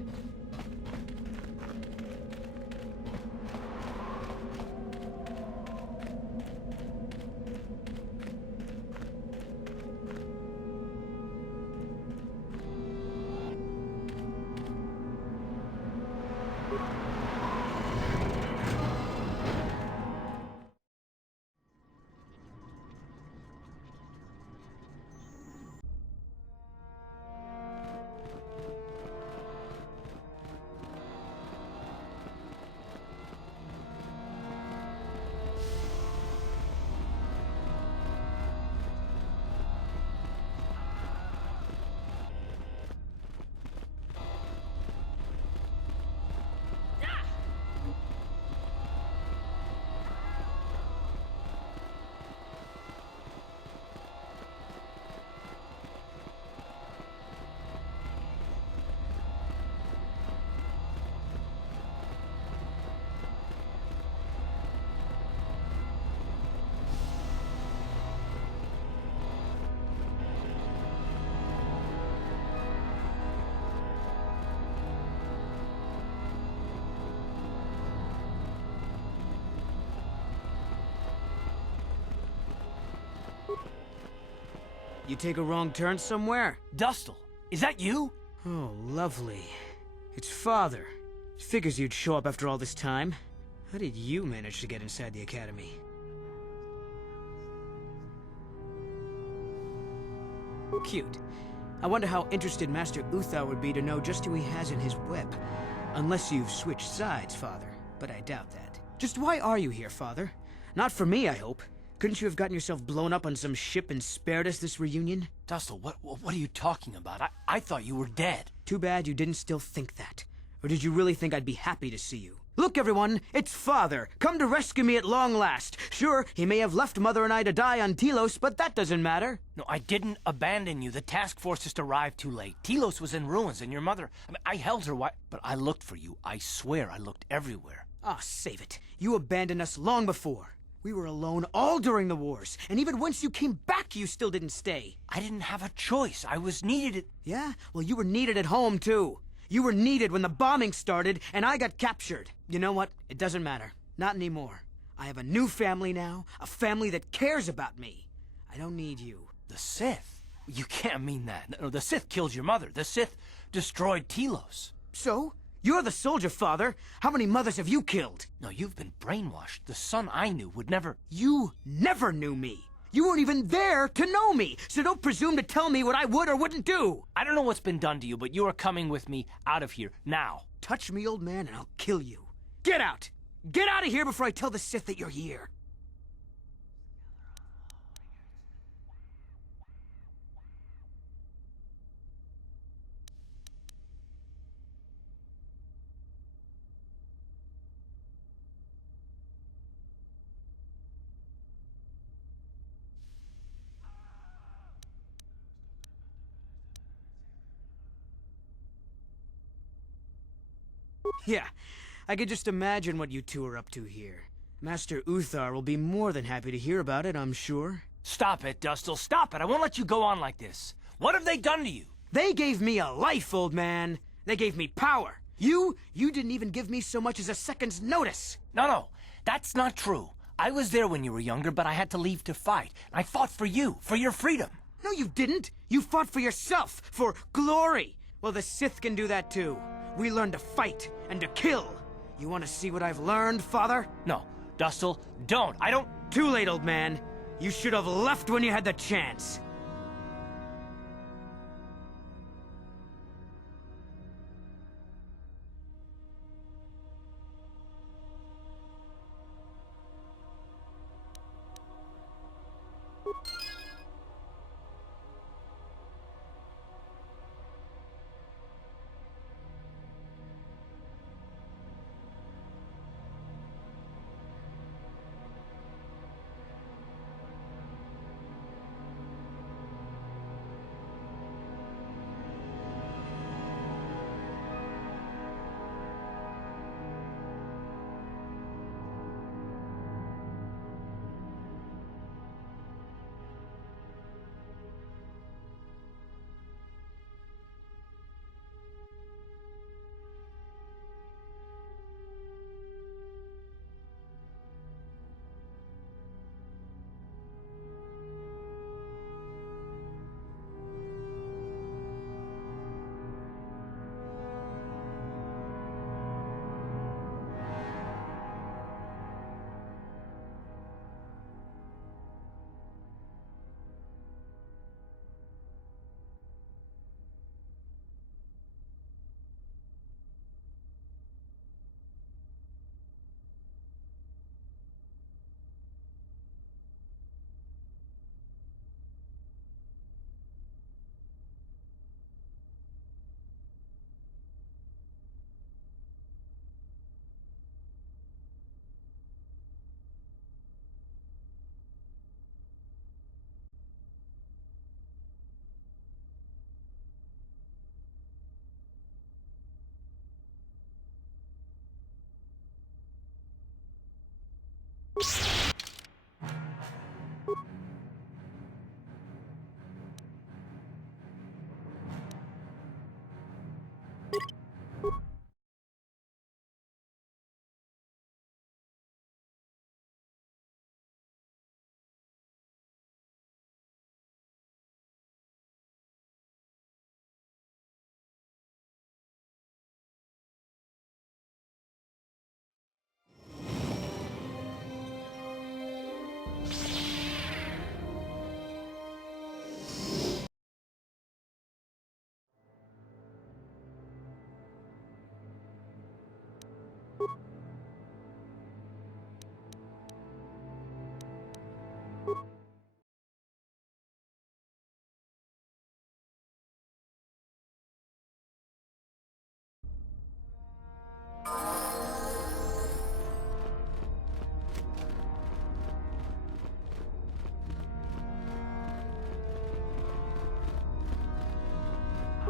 You take a wrong turn somewhere? Dustil, is that you? Oh, lovely. It's Father. Figures you'd show up after all this time. How did you manage to get inside the Academy? Cute. I wonder how interested Master Uthar would be to know just who he has in his web. Unless you've switched sides, Father. But I doubt that. Just why are you here, Father? Not for me, I hope. Couldn't you have gotten yourself blown up on some ship and spared us this reunion? Dustil, what are you talking about? I thought you were dead. Too bad you didn't still think that. Or did you really think I'd be happy to see you? Look, everyone, it's Father, come to rescue me at long last. Sure, he may have left Mother and I to die on Telos, but that doesn't matter. No, I didn't abandon you. The task force just arrived too late. Telos was in ruins, and your mother... I held her but I looked for you. I swear I looked everywhere. Ah, save it. You abandoned us long before. We were alone all during the wars, and even once you came back, you still didn't stay. I didn't have a choice. I was needed Yeah? Well, you were needed at home, too. You were needed when the bombing started, and I got captured. You know what? It doesn't matter. Not anymore. I have a new family now, a family that cares about me. I don't need you. The Sith? You can't mean that. No, the Sith killed your mother. The Sith destroyed Telos. So? You're the soldier, Father. How many mothers have you killed? No, you've been brainwashed. The son I knew would never... You never knew me. You weren't even there to know me, so don't presume to tell me what I would or wouldn't do. I don't know what's been done to you, but you are coming with me out of here, now. Touch me, old man, and I'll kill you. Get out! Get out of here before I tell the Sith that you're here. Yeah, I could just imagine what you two are up to here. Master Uthar will be more than happy to hear about it, I'm sure. Stop it, Dustil, stop it! I won't let you go on like this. What have they done to you? They gave me a life, old man. They gave me power. You didn't even give me so much as a second's notice. No, that's not true. I was there when you were younger, but I had to leave to fight. I fought for you, for your freedom. No, you didn't. You fought for yourself, for glory. Well, the Sith can do that too. We learn to fight and to kill. You want to see what I've learned, Father? No, Dustil, don't. I don't... Too late, old man. You should have left when you had the chance.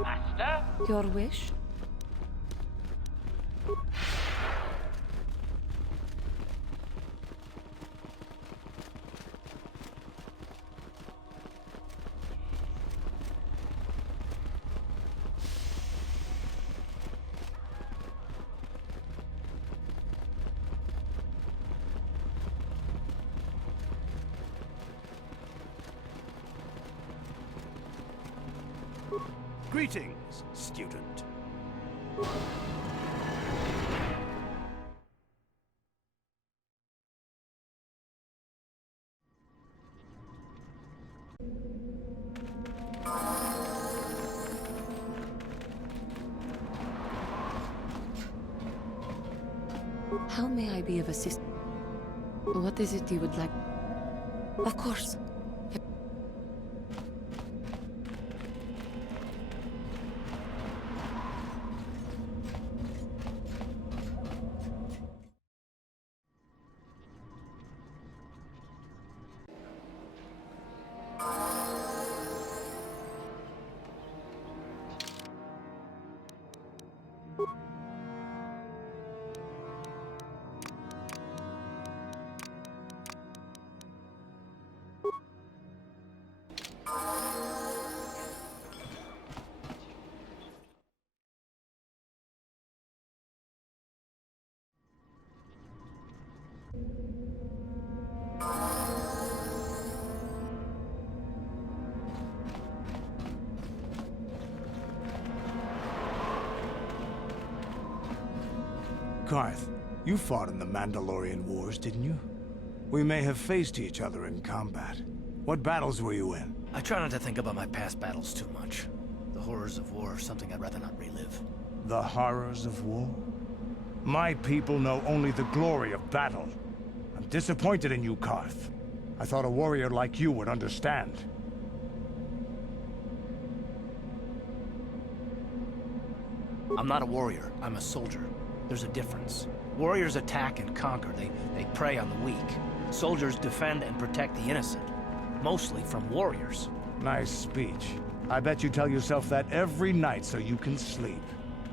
Master? Your wish? Greetings, student. How may I be of assistance? What is it you would like? Of course. Karth, you fought in the Mandalorian Wars, didn't you? We may have faced each other in combat. What battles were you in? I try not to think about my past battles too much. The horrors of war are something I'd rather not relive. The horrors of war? My people know only the glory of battle. I'm disappointed in you, Karth. I thought a warrior like you would understand. I'm not a warrior, I'm a soldier. There's a difference. Warriors attack and conquer. They prey on the weak. Soldiers defend and protect the innocent. Mostly from warriors. Nice speech. I bet you tell yourself that every night so you can sleep.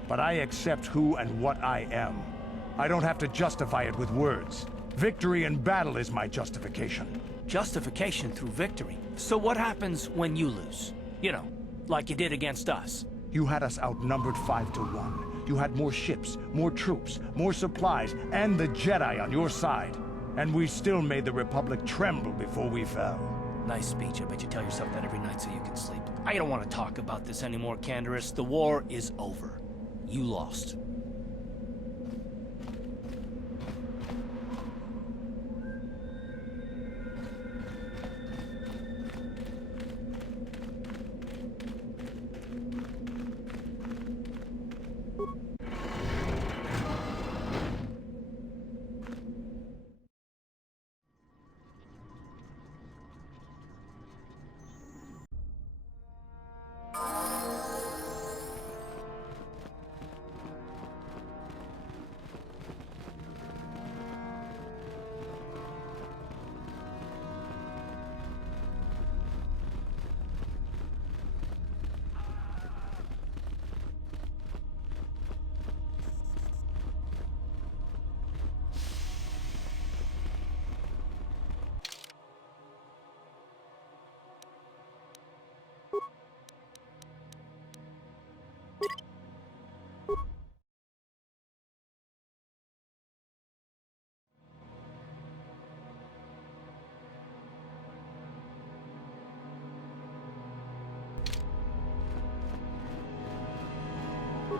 But I accept who and what I am. I don't have to justify it with words. Victory in battle is my justification. Justification through victory. So what happens when you lose? You know, like you did against us. You had us outnumbered 5-1. You had more ships, more troops, more supplies, and the Jedi on your side. And we still made the Republic tremble before we fell. Nice speech. I bet you tell yourself that every night so you can sleep. I don't want to talk about this anymore, Canderous. The war is over. You lost.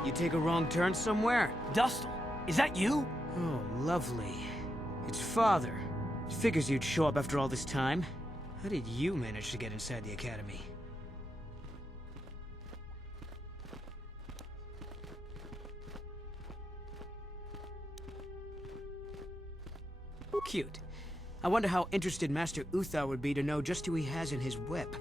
You take a wrong turn somewhere? Dustil, is that you? Oh, lovely. It's Father. Figures you'd show up after all this time. How did you manage to get inside the academy? Cute. I wonder how interested Master Uthar would be to know just who he has in his web.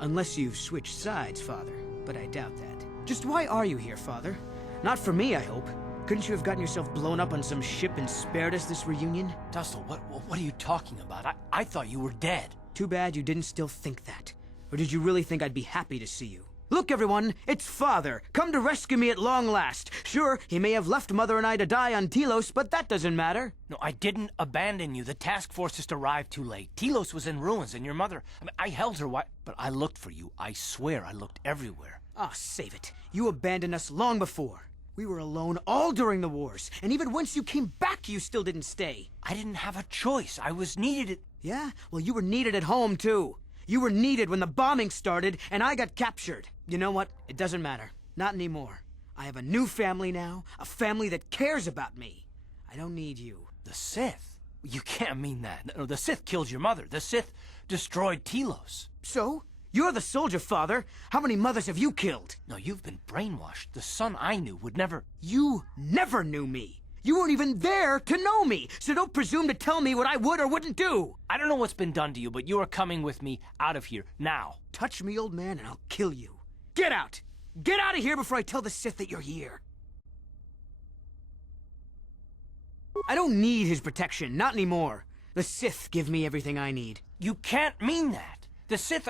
Unless you've switched sides, Father, but I doubt that. Just why are you here, Father? Not for me, I hope. Couldn't you have gotten yourself blown up on some ship and spared us this reunion? Dustil, what are you talking about? I thought you were dead. Too bad you didn't still think that. Or did you really think I'd be happy to see you? Look, everyone, it's Father, come to rescue me at long last. Sure, he may have left Mother and I to die on Telos, but that doesn't matter. No, I didn't abandon you. The task force just arrived too late. Telos was in ruins, and your mother... I held her but I looked for you. I swear I looked everywhere. Ah, save it. You abandoned us long before. We were alone all during the wars, and even once you came back, you still didn't stay. I didn't have a choice. I was needed Yeah? Well, you were needed at home, too. You were needed when the bombing started, and I got captured. You know what? It doesn't matter. Not anymore. I have a new family now, a family that cares about me. I don't need you. The Sith? You can't mean that. No, the Sith killed your mother. The Sith destroyed Telos. So? You're the soldier, Father. How many mothers have you killed? No, you've been brainwashed. The son I knew would never... You never knew me. You weren't even there to know me, so don't presume to tell me what I would or wouldn't do. I don't know what's been done to you, but you are coming with me out of here, now. Touch me, old man, and I'll kill you. Get out! Get out of here before I tell the Sith that you're here. I don't need his protection, not anymore. The Sith give me everything I need. You can't mean that. The Sith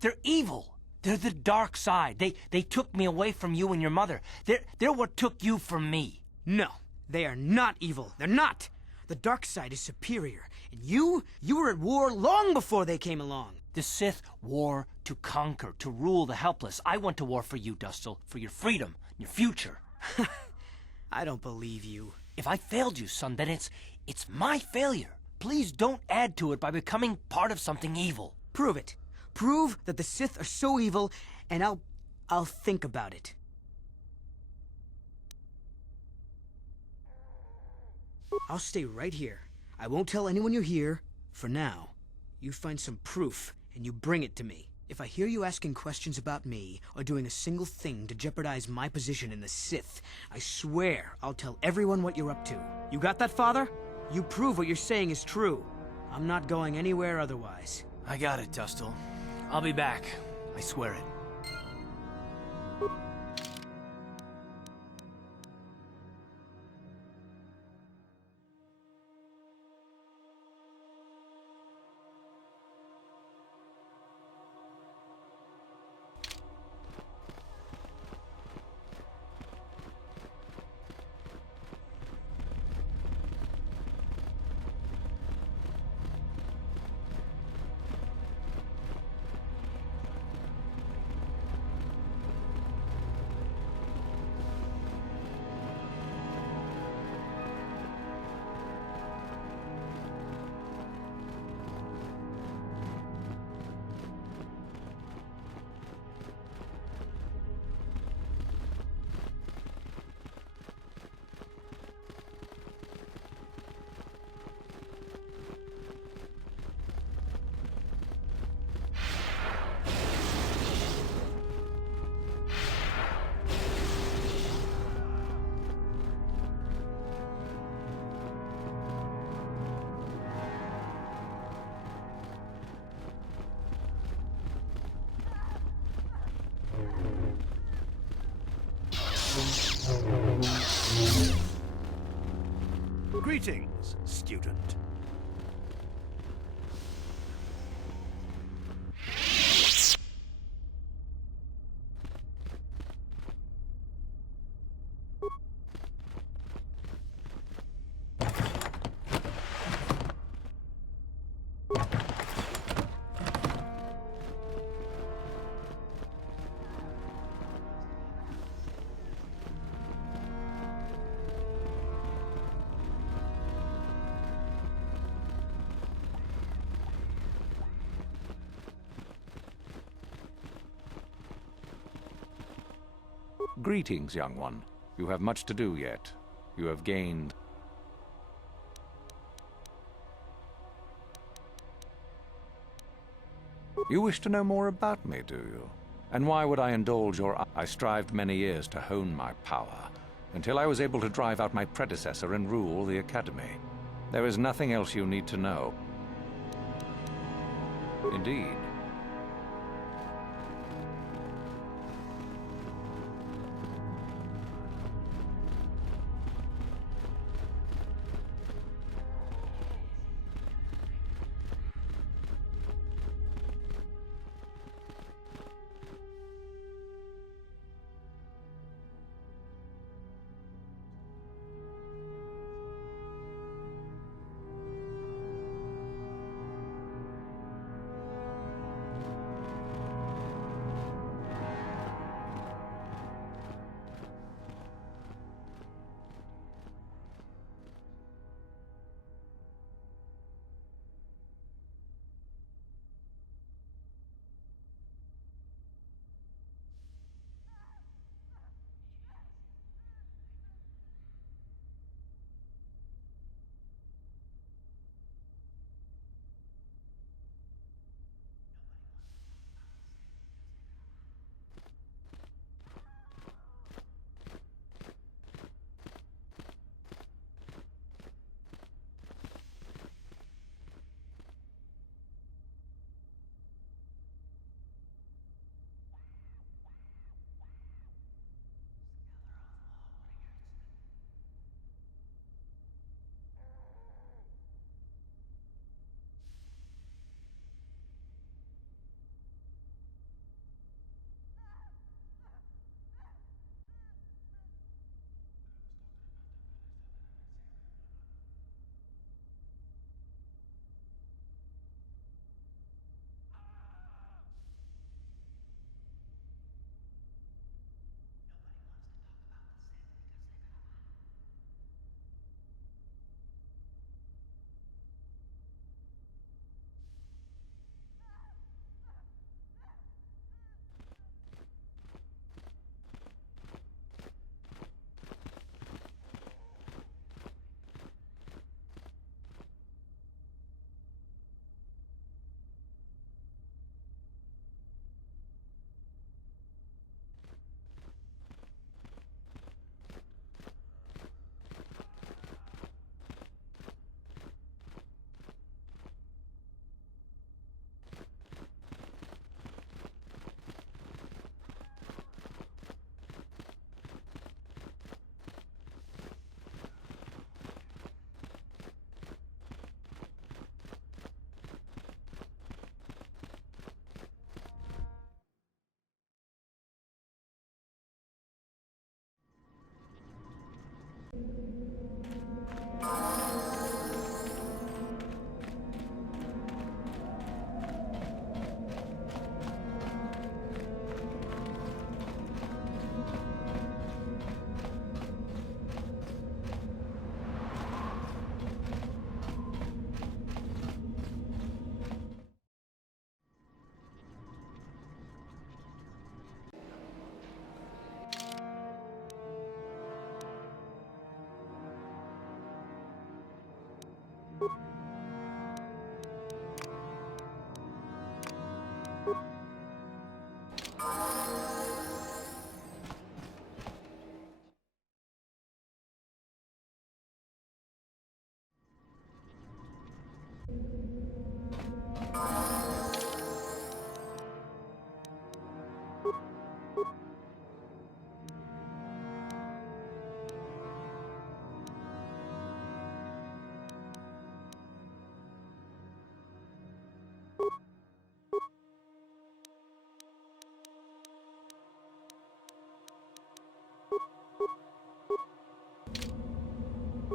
they're evil. They're the dark side. They took me away from you and your mother. They're what took you from me. No. They are not evil. They're not. The dark side is superior. And you were at war long before they came along. The Sith war to conquer, to rule the helpless. I went to war for you, Dustil, for your freedom, your future. I don't believe you. If I failed you, son, then it's my failure. Please don't add to it by becoming part of something evil. Prove it. Prove that the Sith are so evil, and I'll think about it. I'll stay right here. I won't tell anyone you're here, for now. You find some proof, and you bring it to me. If I hear you asking questions about me, or doing a single thing to jeopardize my position in the Sith, I swear I'll tell everyone what you're up to. You got that, Father? You prove what you're saying is true. I'm not going anywhere otherwise. I got it, Dustil. I'll be back. I swear it. Greetings, student. Greetings, young one. You have much to do yet. You have gained... You wish to know more about me, do you? And why would I indulge your... I strived many years to hone my power, until I was able to drive out my predecessor and rule the Academy. There is nothing else you need to know. Indeed.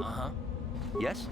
Uh-huh. Yes?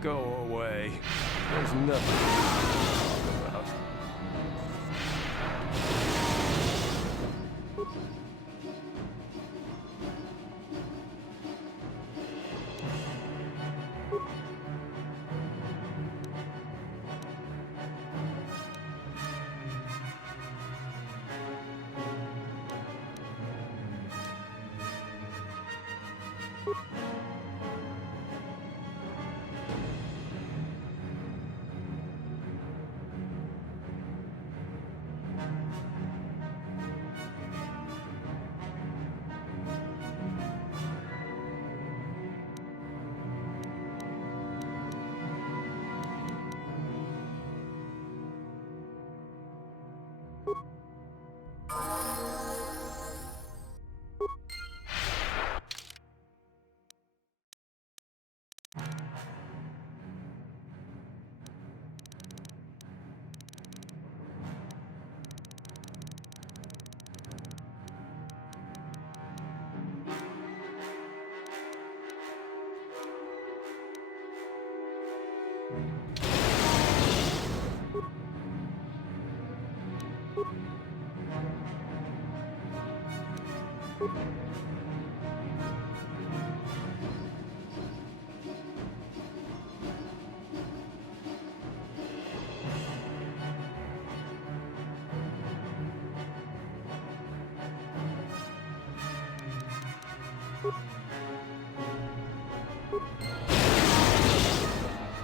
Go away. There's nothing to talk about.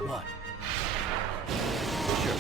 What? Sure.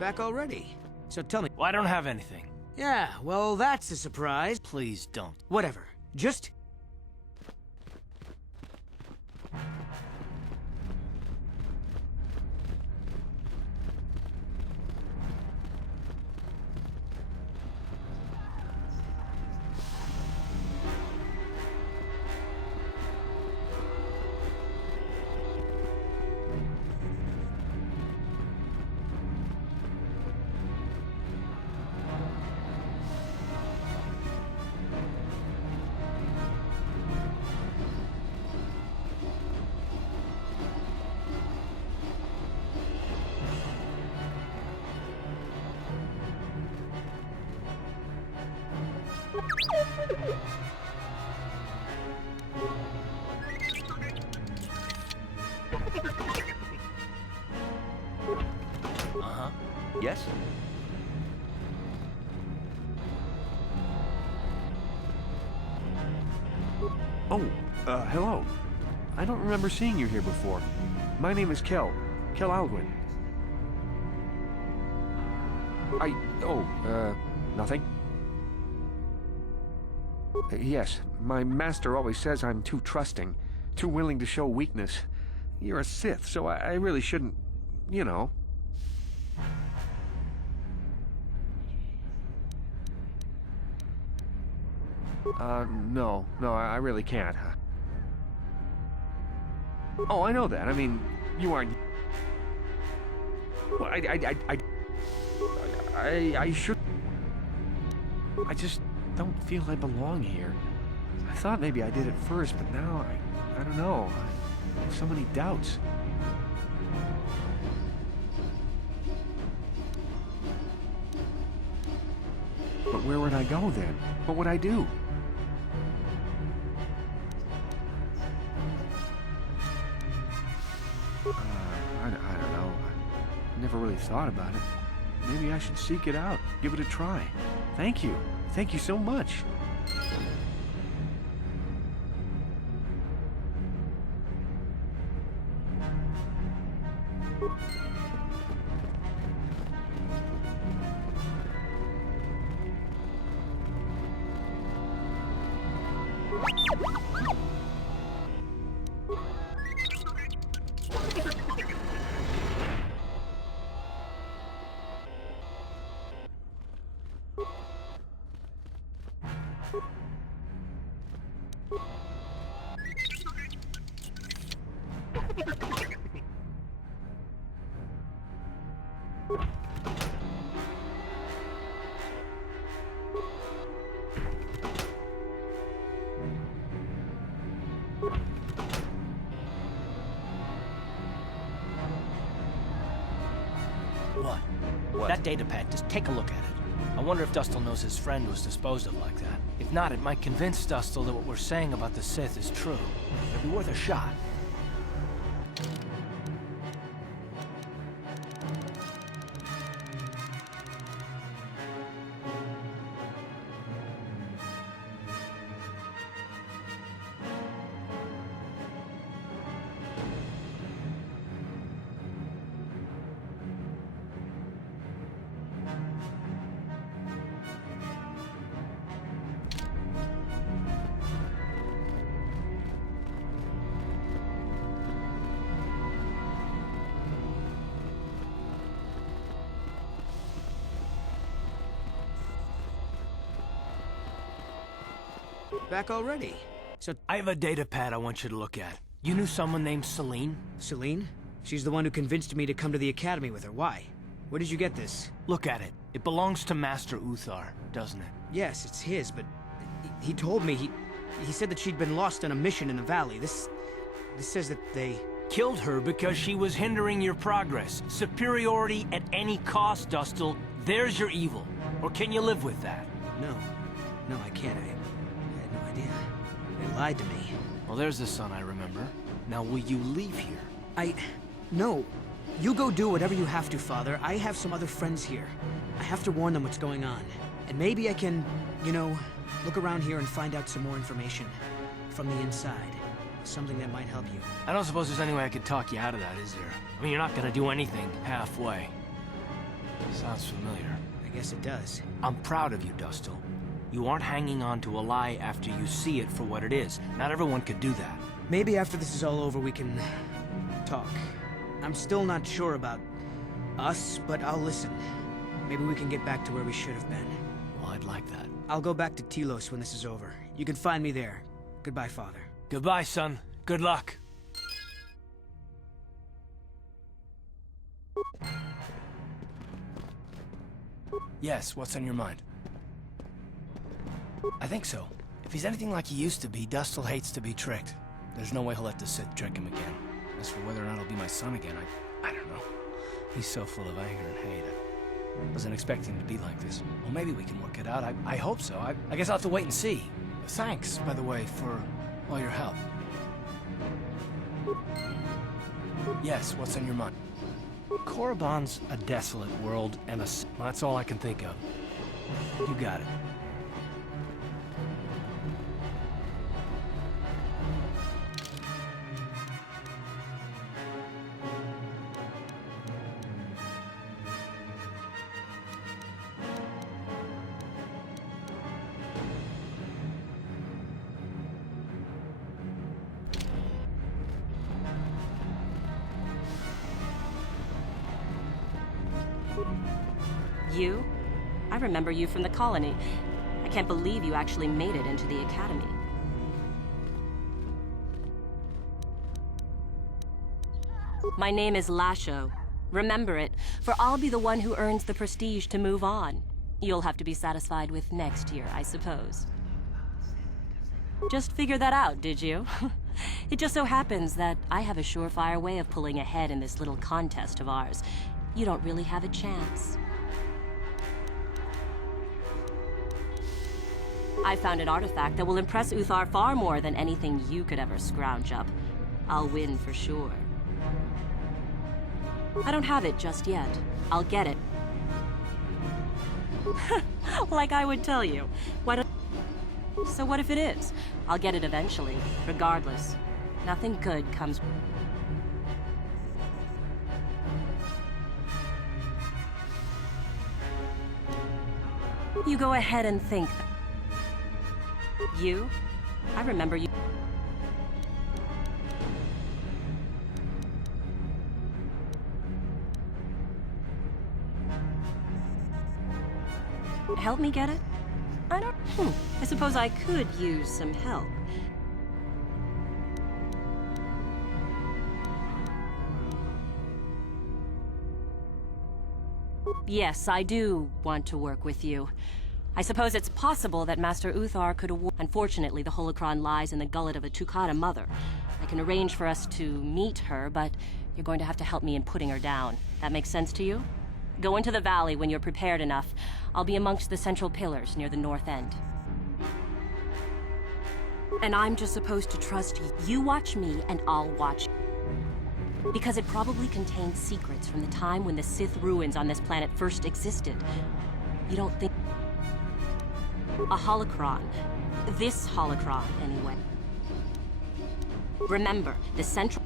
Back already. So tell me. Well, I don't have anything. Yeah, well, that's a surprise. Please don't. Whatever. Just... Uh-huh. Yes? Oh, hello. I don't remember seeing you here before. My name is Kel Alwyn. Nothing. Yes, my master always says I'm too trusting, too willing to show weakness. You're a Sith, so I really shouldn't, you know. No, I really can't. Oh, I know that. I mean, you aren't... Well, I should... I just don't feel I belong here. I thought maybe I did at first, but now I don't know. I have so many doubts. But where would I go then? What would I do? I don't know. I never really thought about it. Maybe I should seek it out, give it a try. Thank you. Thank you so much. What? That datapad, just take a look at it. I wonder if Dustil knows his friend was disposed of like that. If not, it might convince Dustil that what we're saying about the Sith is true. It'd be worth a shot. Back already? So I have a datapad I want you to look at. You knew someone named Celine? Celine? She's the one who convinced me to come to the academy with her. Why? Where did you get this? Look at it. It belongs to Master Uthar, doesn't it? Yes, it's his, but he told me he said that she'd been lost on a mission in the valley. This says that they killed her because she was hindering your progress. Superiority at any cost, Dustil. There's your evil. Or can you live with that? No, I can't. I had no idea. They lied to me. Well, there's the son I remember. Now, will you leave here? No. You go do whatever you have to, Father. I have some other friends here. I have to warn them what's going on. And maybe I can, look around here and find out some more information. From the inside. Something that might help you. I don't suppose there's any way I could talk you out of that, is there? I mean, you're not gonna do anything halfway. Sounds familiar. I guess it does. I'm proud of you, Dustil. You aren't hanging on to a lie after you see it for what it is. Not everyone could do that. Maybe after this is all over, we can talk. I'm still not sure about us, but I'll listen. Maybe we can get back to where we should have been. Well, I'd like that. I'll go back to Telos when this is over. You can find me there. Goodbye, Father. Goodbye, son. Good luck. Yes, what's on your mind? I think so. If he's anything like he used to be, Dustil hates to be tricked. There's no way he'll let the Sith trick him again. As for whether or not he'll be my son again, I don't know. He's so full of anger and hate. I wasn't expecting him to be like this. Well, maybe we can work it out. I hope so. I guess I'll have to wait and see. Thanks, by the way, for all your help. Yes, what's on your mind? Korriban's a desolate world, and that's all I can think of. You got it. You? I remember you from the colony. I Can't believe you actually made it into the Academy. My name is Lasho. Remember it, for I'll be the one who earns the prestige to move on. You'll have to be satisfied with next year, I suppose. Just figured that out, did you? It just so happens that I have a surefire way of pulling ahead in this little contest of ours. You don't really have a chance. I found an artifact that will impress Uthar far more than anything you could ever scrounge up. I'll win for sure. I don't have it just yet. I'll get it. Like I would tell you. So what if it is? I'll get it eventually, regardless. Nothing good comes... You go ahead and think. You? I remember you... Help me get it? I don't... I suppose I could use some help. Yes, I do want to work with you. I suppose it's possible that Master Uthar could award... Unfortunately, the holocron lies in the gullet of a Tukata mother. I can arrange for us to meet her, but you're going to have to help me in putting her down. That makes sense to you? Go into the valley when you're prepared enough. I'll be amongst the central pillars near the north end. And I'm just supposed to trust you. You watch me, and I'll watch you. Because it probably contains secrets from the time when the Sith ruins on this planet first existed. You don't think... A holocron. This holocron, anyway. Remember, the central...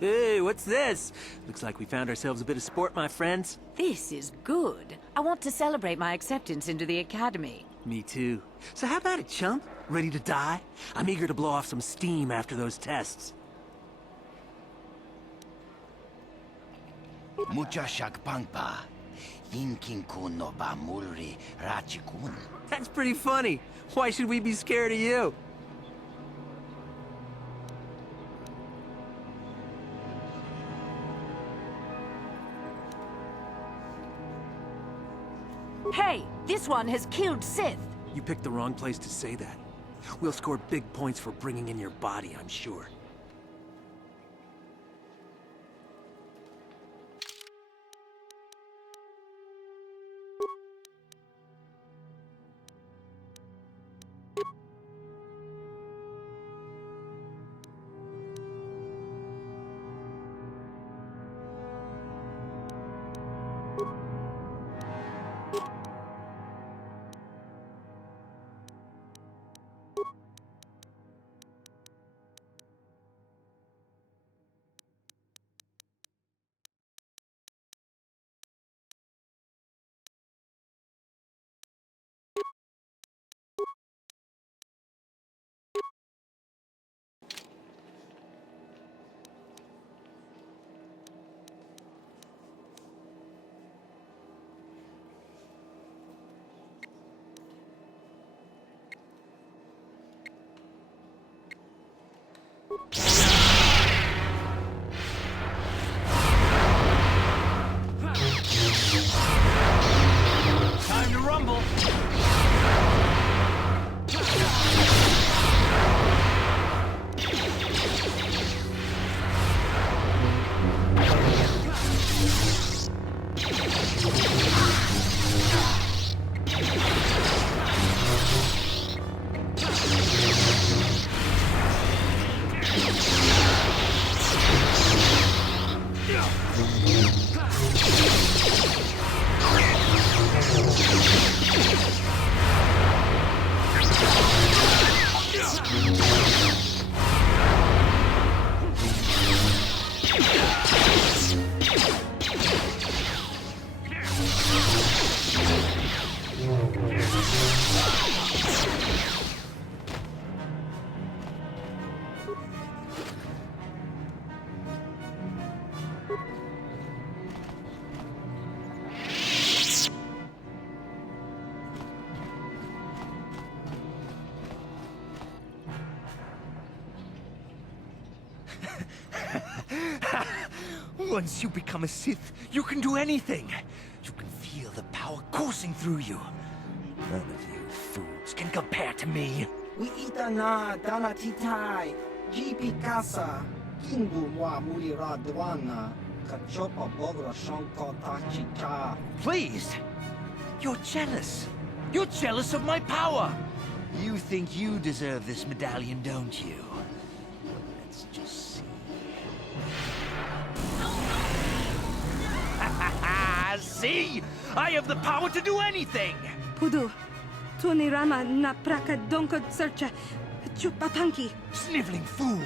Hey, what's this? Looks like we found ourselves a bit of sport, my friends. This is good. I want to celebrate my acceptance into the Academy. Me too. So how about it, chump? Ready to die? I'm eager to blow off some steam after those tests. Mucha shakpangpa. Inkinkun no bamulri rachikun. That's pretty funny. Why should we be scared of you? Hey, this one has killed Sith. You picked the wrong place to say that. We'll score big points for bringing in your body, I'm sure. Time to rumble! Once you become a Sith, you can do anything. You can feel the power coursing through you. None of you fools can compare to me. We itana dana titai. GP casa. Kingu wa mulira dwana. Kachopa bogra shanko tachicha. Please! You're jealous. You're jealous of my power. You think you deserve this medallion, don't you? Let's just see. See? I have the power to do anything! Pudu, Tunirama na praka donko searcha chupapanki. Sniveling fool!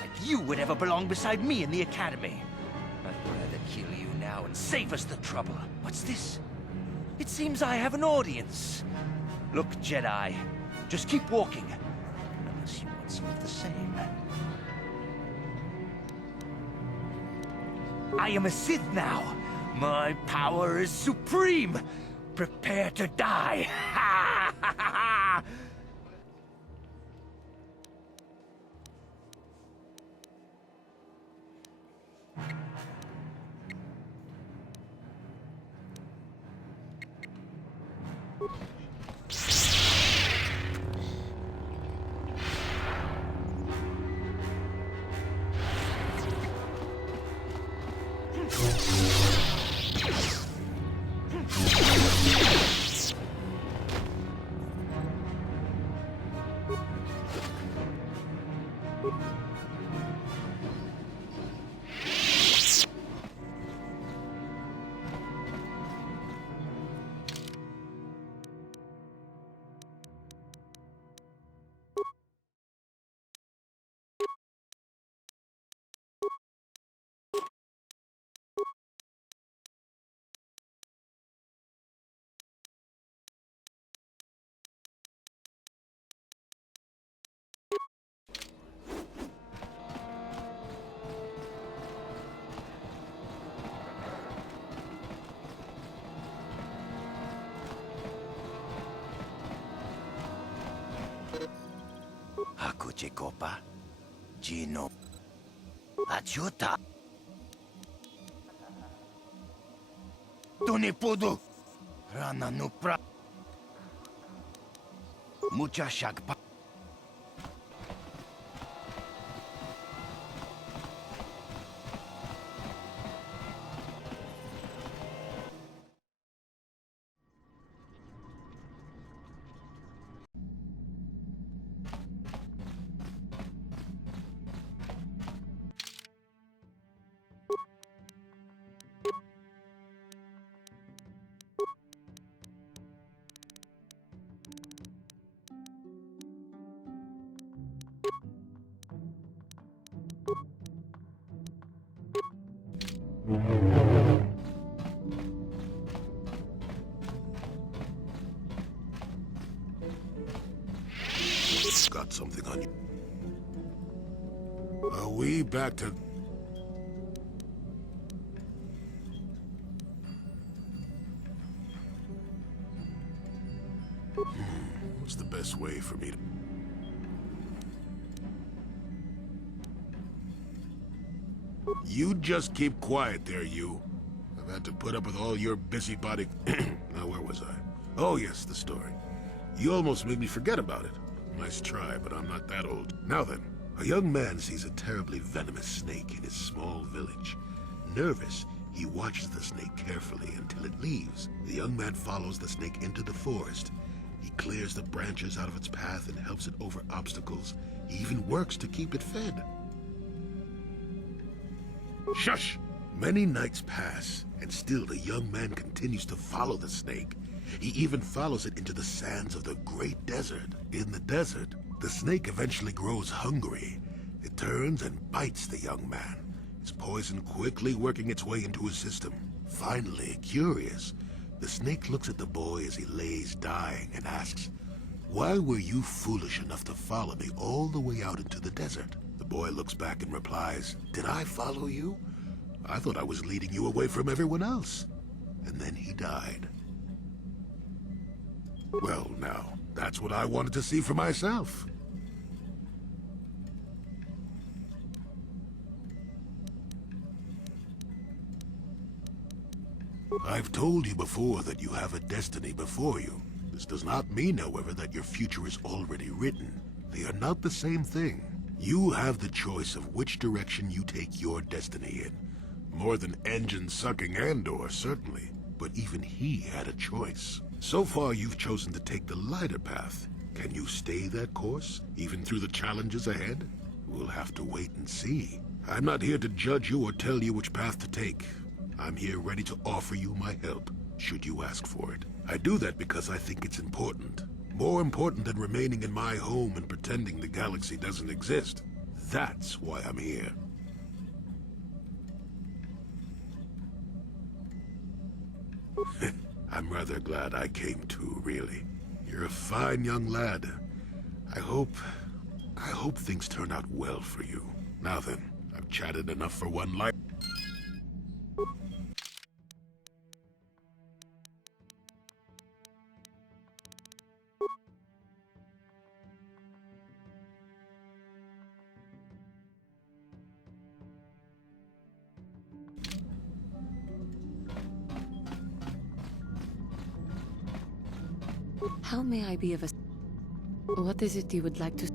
Like you would ever belong beside me in the academy. I'd rather kill you now and save us the trouble. What's this? It seems I have an audience. Look, Jedi, just keep walking. Unless you want some of the same. I am a Sith now. My power is supreme. Prepare to die. Ha ha ha! Hakuchikopa, Gino, Achuta. Tunipudu, Rana Nupra, Mucha Shakpa. Got something on you. Are we back to... What's the best way for me to... You just keep quiet there, you. I've had to put up with all your busybody... Now, where was I? Oh, yes, the story. You almost made me forget about it. Nice try, but I'm not that old. Now then, a young man sees a terribly venomous snake in his small village. Nervous, he watches the snake carefully until it leaves. The young man follows the snake into the forest. He clears the branches out of its path and helps it over obstacles. He even works to keep it fed. Shush! Many nights pass, and still the young man continues to follow the snake. He even follows it into the sands of the great desert. In the desert, the snake eventually grows hungry. It turns and bites the young man, its poison quickly working its way into his system. Finally, curious, the snake looks at the boy as he lays dying and asks, "Why were you foolish enough to follow me all the way out into the desert?" The boy looks back and replies, "Did I follow you? I thought I was leading you away from everyone else." And then he died. Well, now, that's what I wanted to see for myself. I've told you before that you have a destiny before you. This does not mean, however, that your future is already written. They are not the same thing. You have the choice of which direction you take your destiny in. More than engine-sucking Andor, certainly. But even he had a choice. So far, you've chosen to take the lighter path. Can you stay that course, even through the challenges ahead? We'll have to wait and see. I'm not here to judge you or tell you which path to take. I'm here ready to offer you my help, should you ask for it. I do that because I think it's important. More important than remaining in my home and pretending the galaxy doesn't exist. That's why I'm here. I'm rather glad I came too, really. You're a fine young lad. I hope things turn out well for you. Now then, I've chatted enough for one life. How may I be of a... What is it you would like to...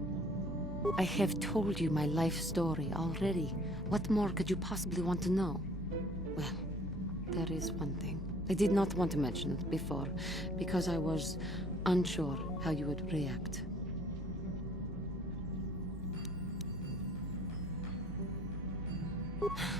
I have told you my life story already. What more could you possibly want to know? Well, there is one thing. I did not want to mention it before, because I was unsure how you would react.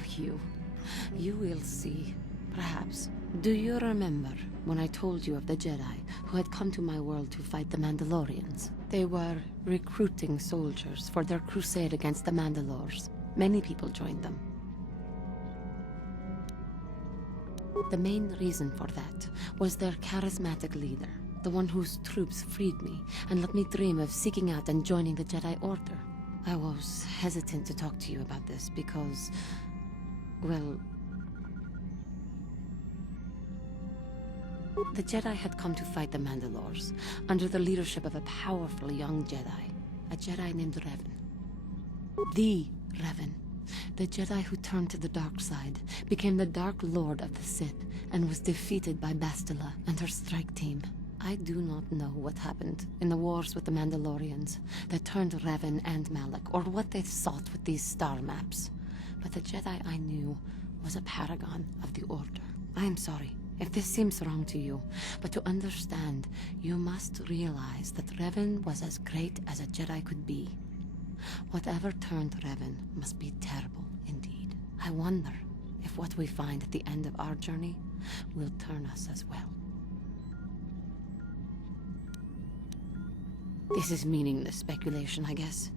You will see. Perhaps. Do you remember when I told you of the Jedi who had come to my world to fight the Mandalorians? They were recruiting soldiers for their crusade against the Mandalores. Many people joined them. The main reason for that was their charismatic leader, the one whose troops freed me and let me dream of seeking out and joining the Jedi Order. I was hesitant to talk to you about this because, well, the Jedi had come to fight the Mandalores under the leadership of a powerful young Jedi, a Jedi named Revan. The Revan, the Jedi who turned to the dark side, became the Dark Lord of the Sith and was defeated by Bastila and her strike team. I do not know what happened in the wars with the Mandalorians that turned Revan and Malak, or what they sought with these star maps. But the Jedi I knew was a paragon of the Order. I am sorry if this seems wrong to you, but to understand, you must realize that Revan was as great as a Jedi could be. Whatever turned Revan must be terrible indeed. I wonder if what we find at the end of our journey will turn us as well. This is meaningless speculation, I guess.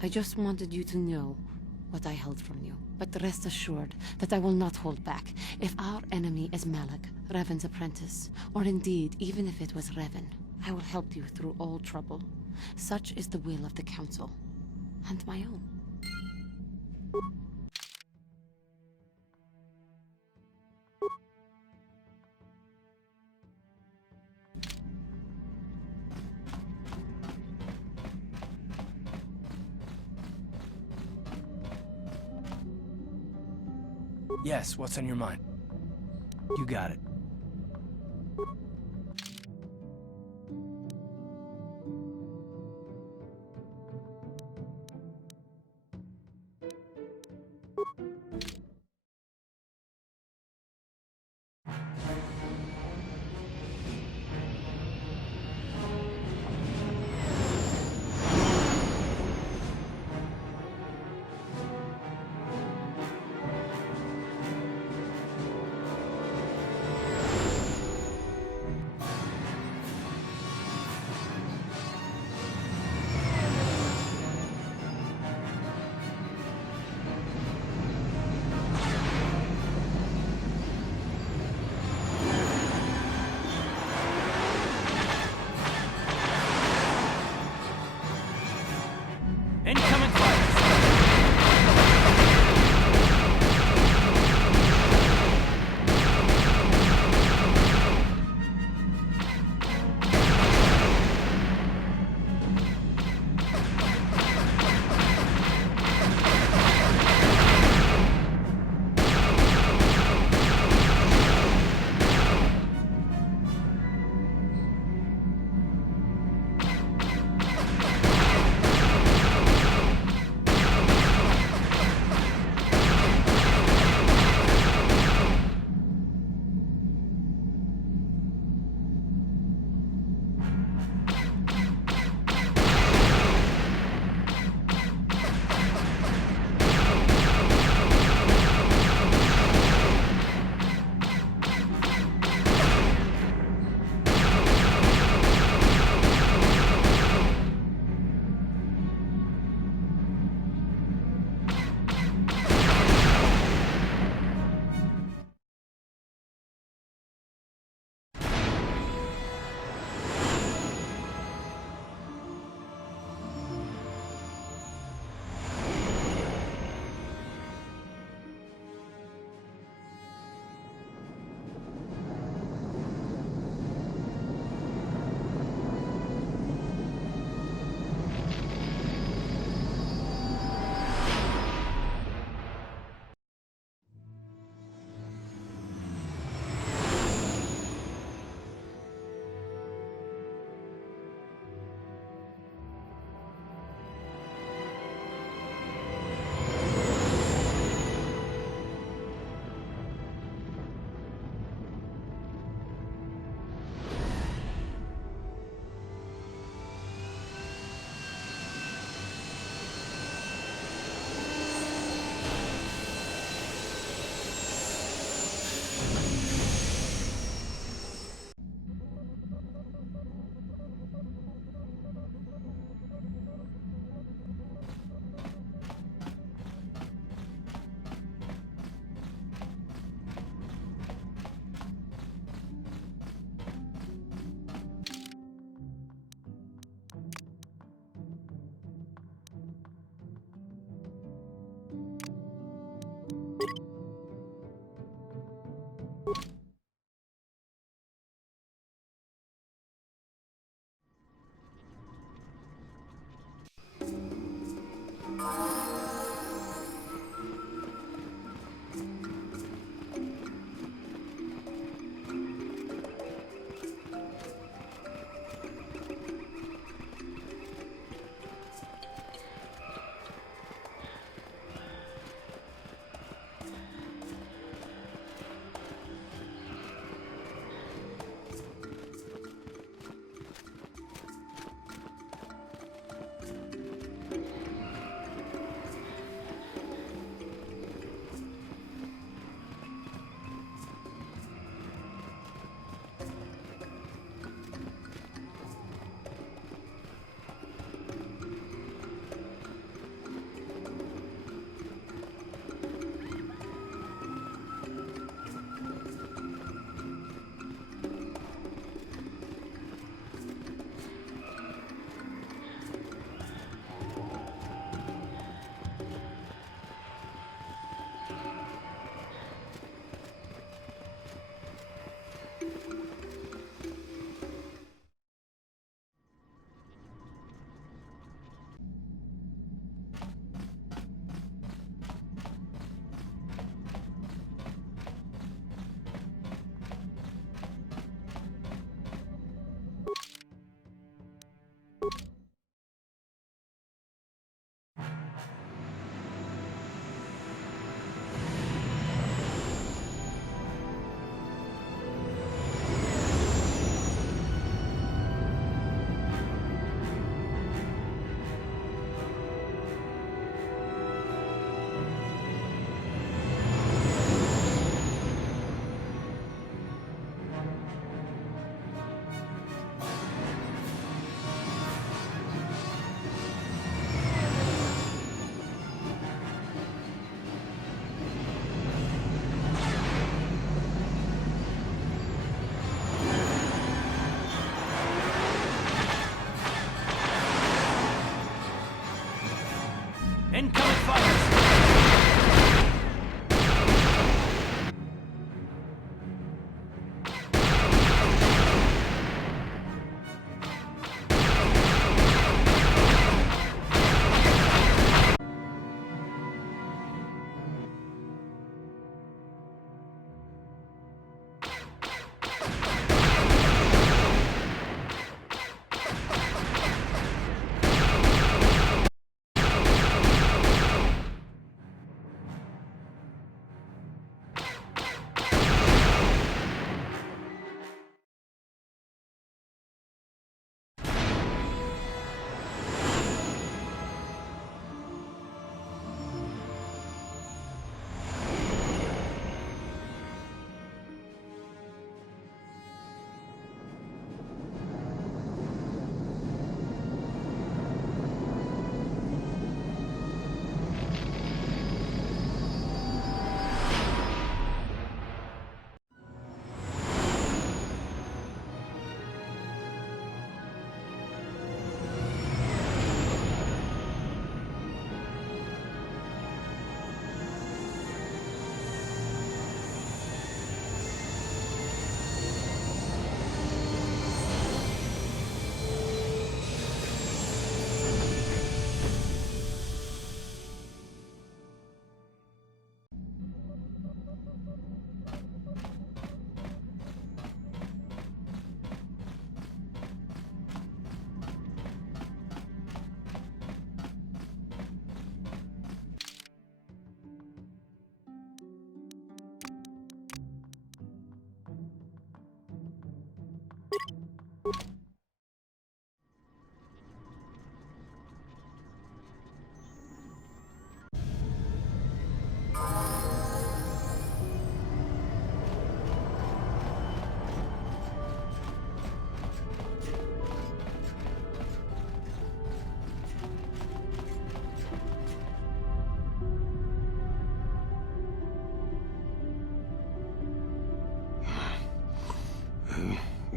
I just wanted you to know what I held from you. But rest assured that I will not hold back. If our enemy is Malak, Revan's apprentice, or indeed, even if it was Revan, I will help you through all trouble. Such is the will of the Council, and my own. Yes, what's on your mind? You got it.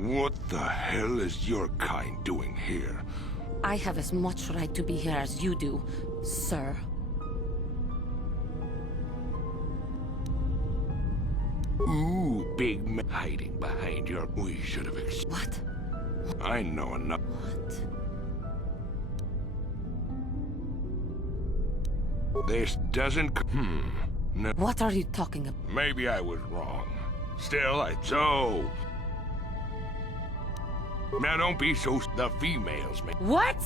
What the hell is your kind doing here? I have as much right to be here as you do, sir. Ooh, big man hiding behind your... We should have What? I know enough. What? This doesn't... No. What are you talking about? Maybe I was wrong. Still, So... Now don't be so... The females, man. What?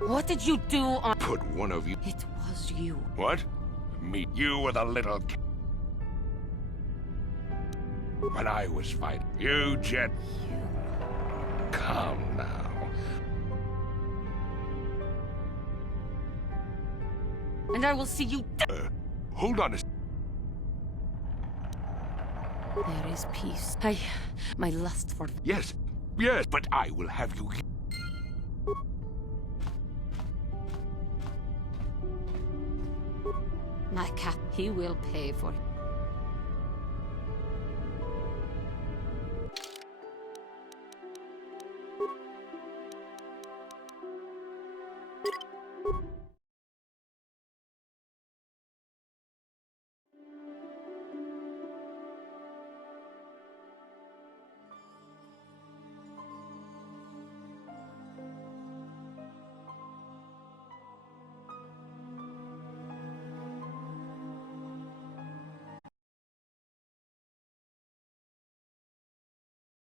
What did you do on... Put one of you... It was you. What? Me. You were the little... When I was fighting. You jet... Come now. And I will see you... Hold on a... There is peace. My lust for... Yes, but I will have you... My cat, he will pay for it.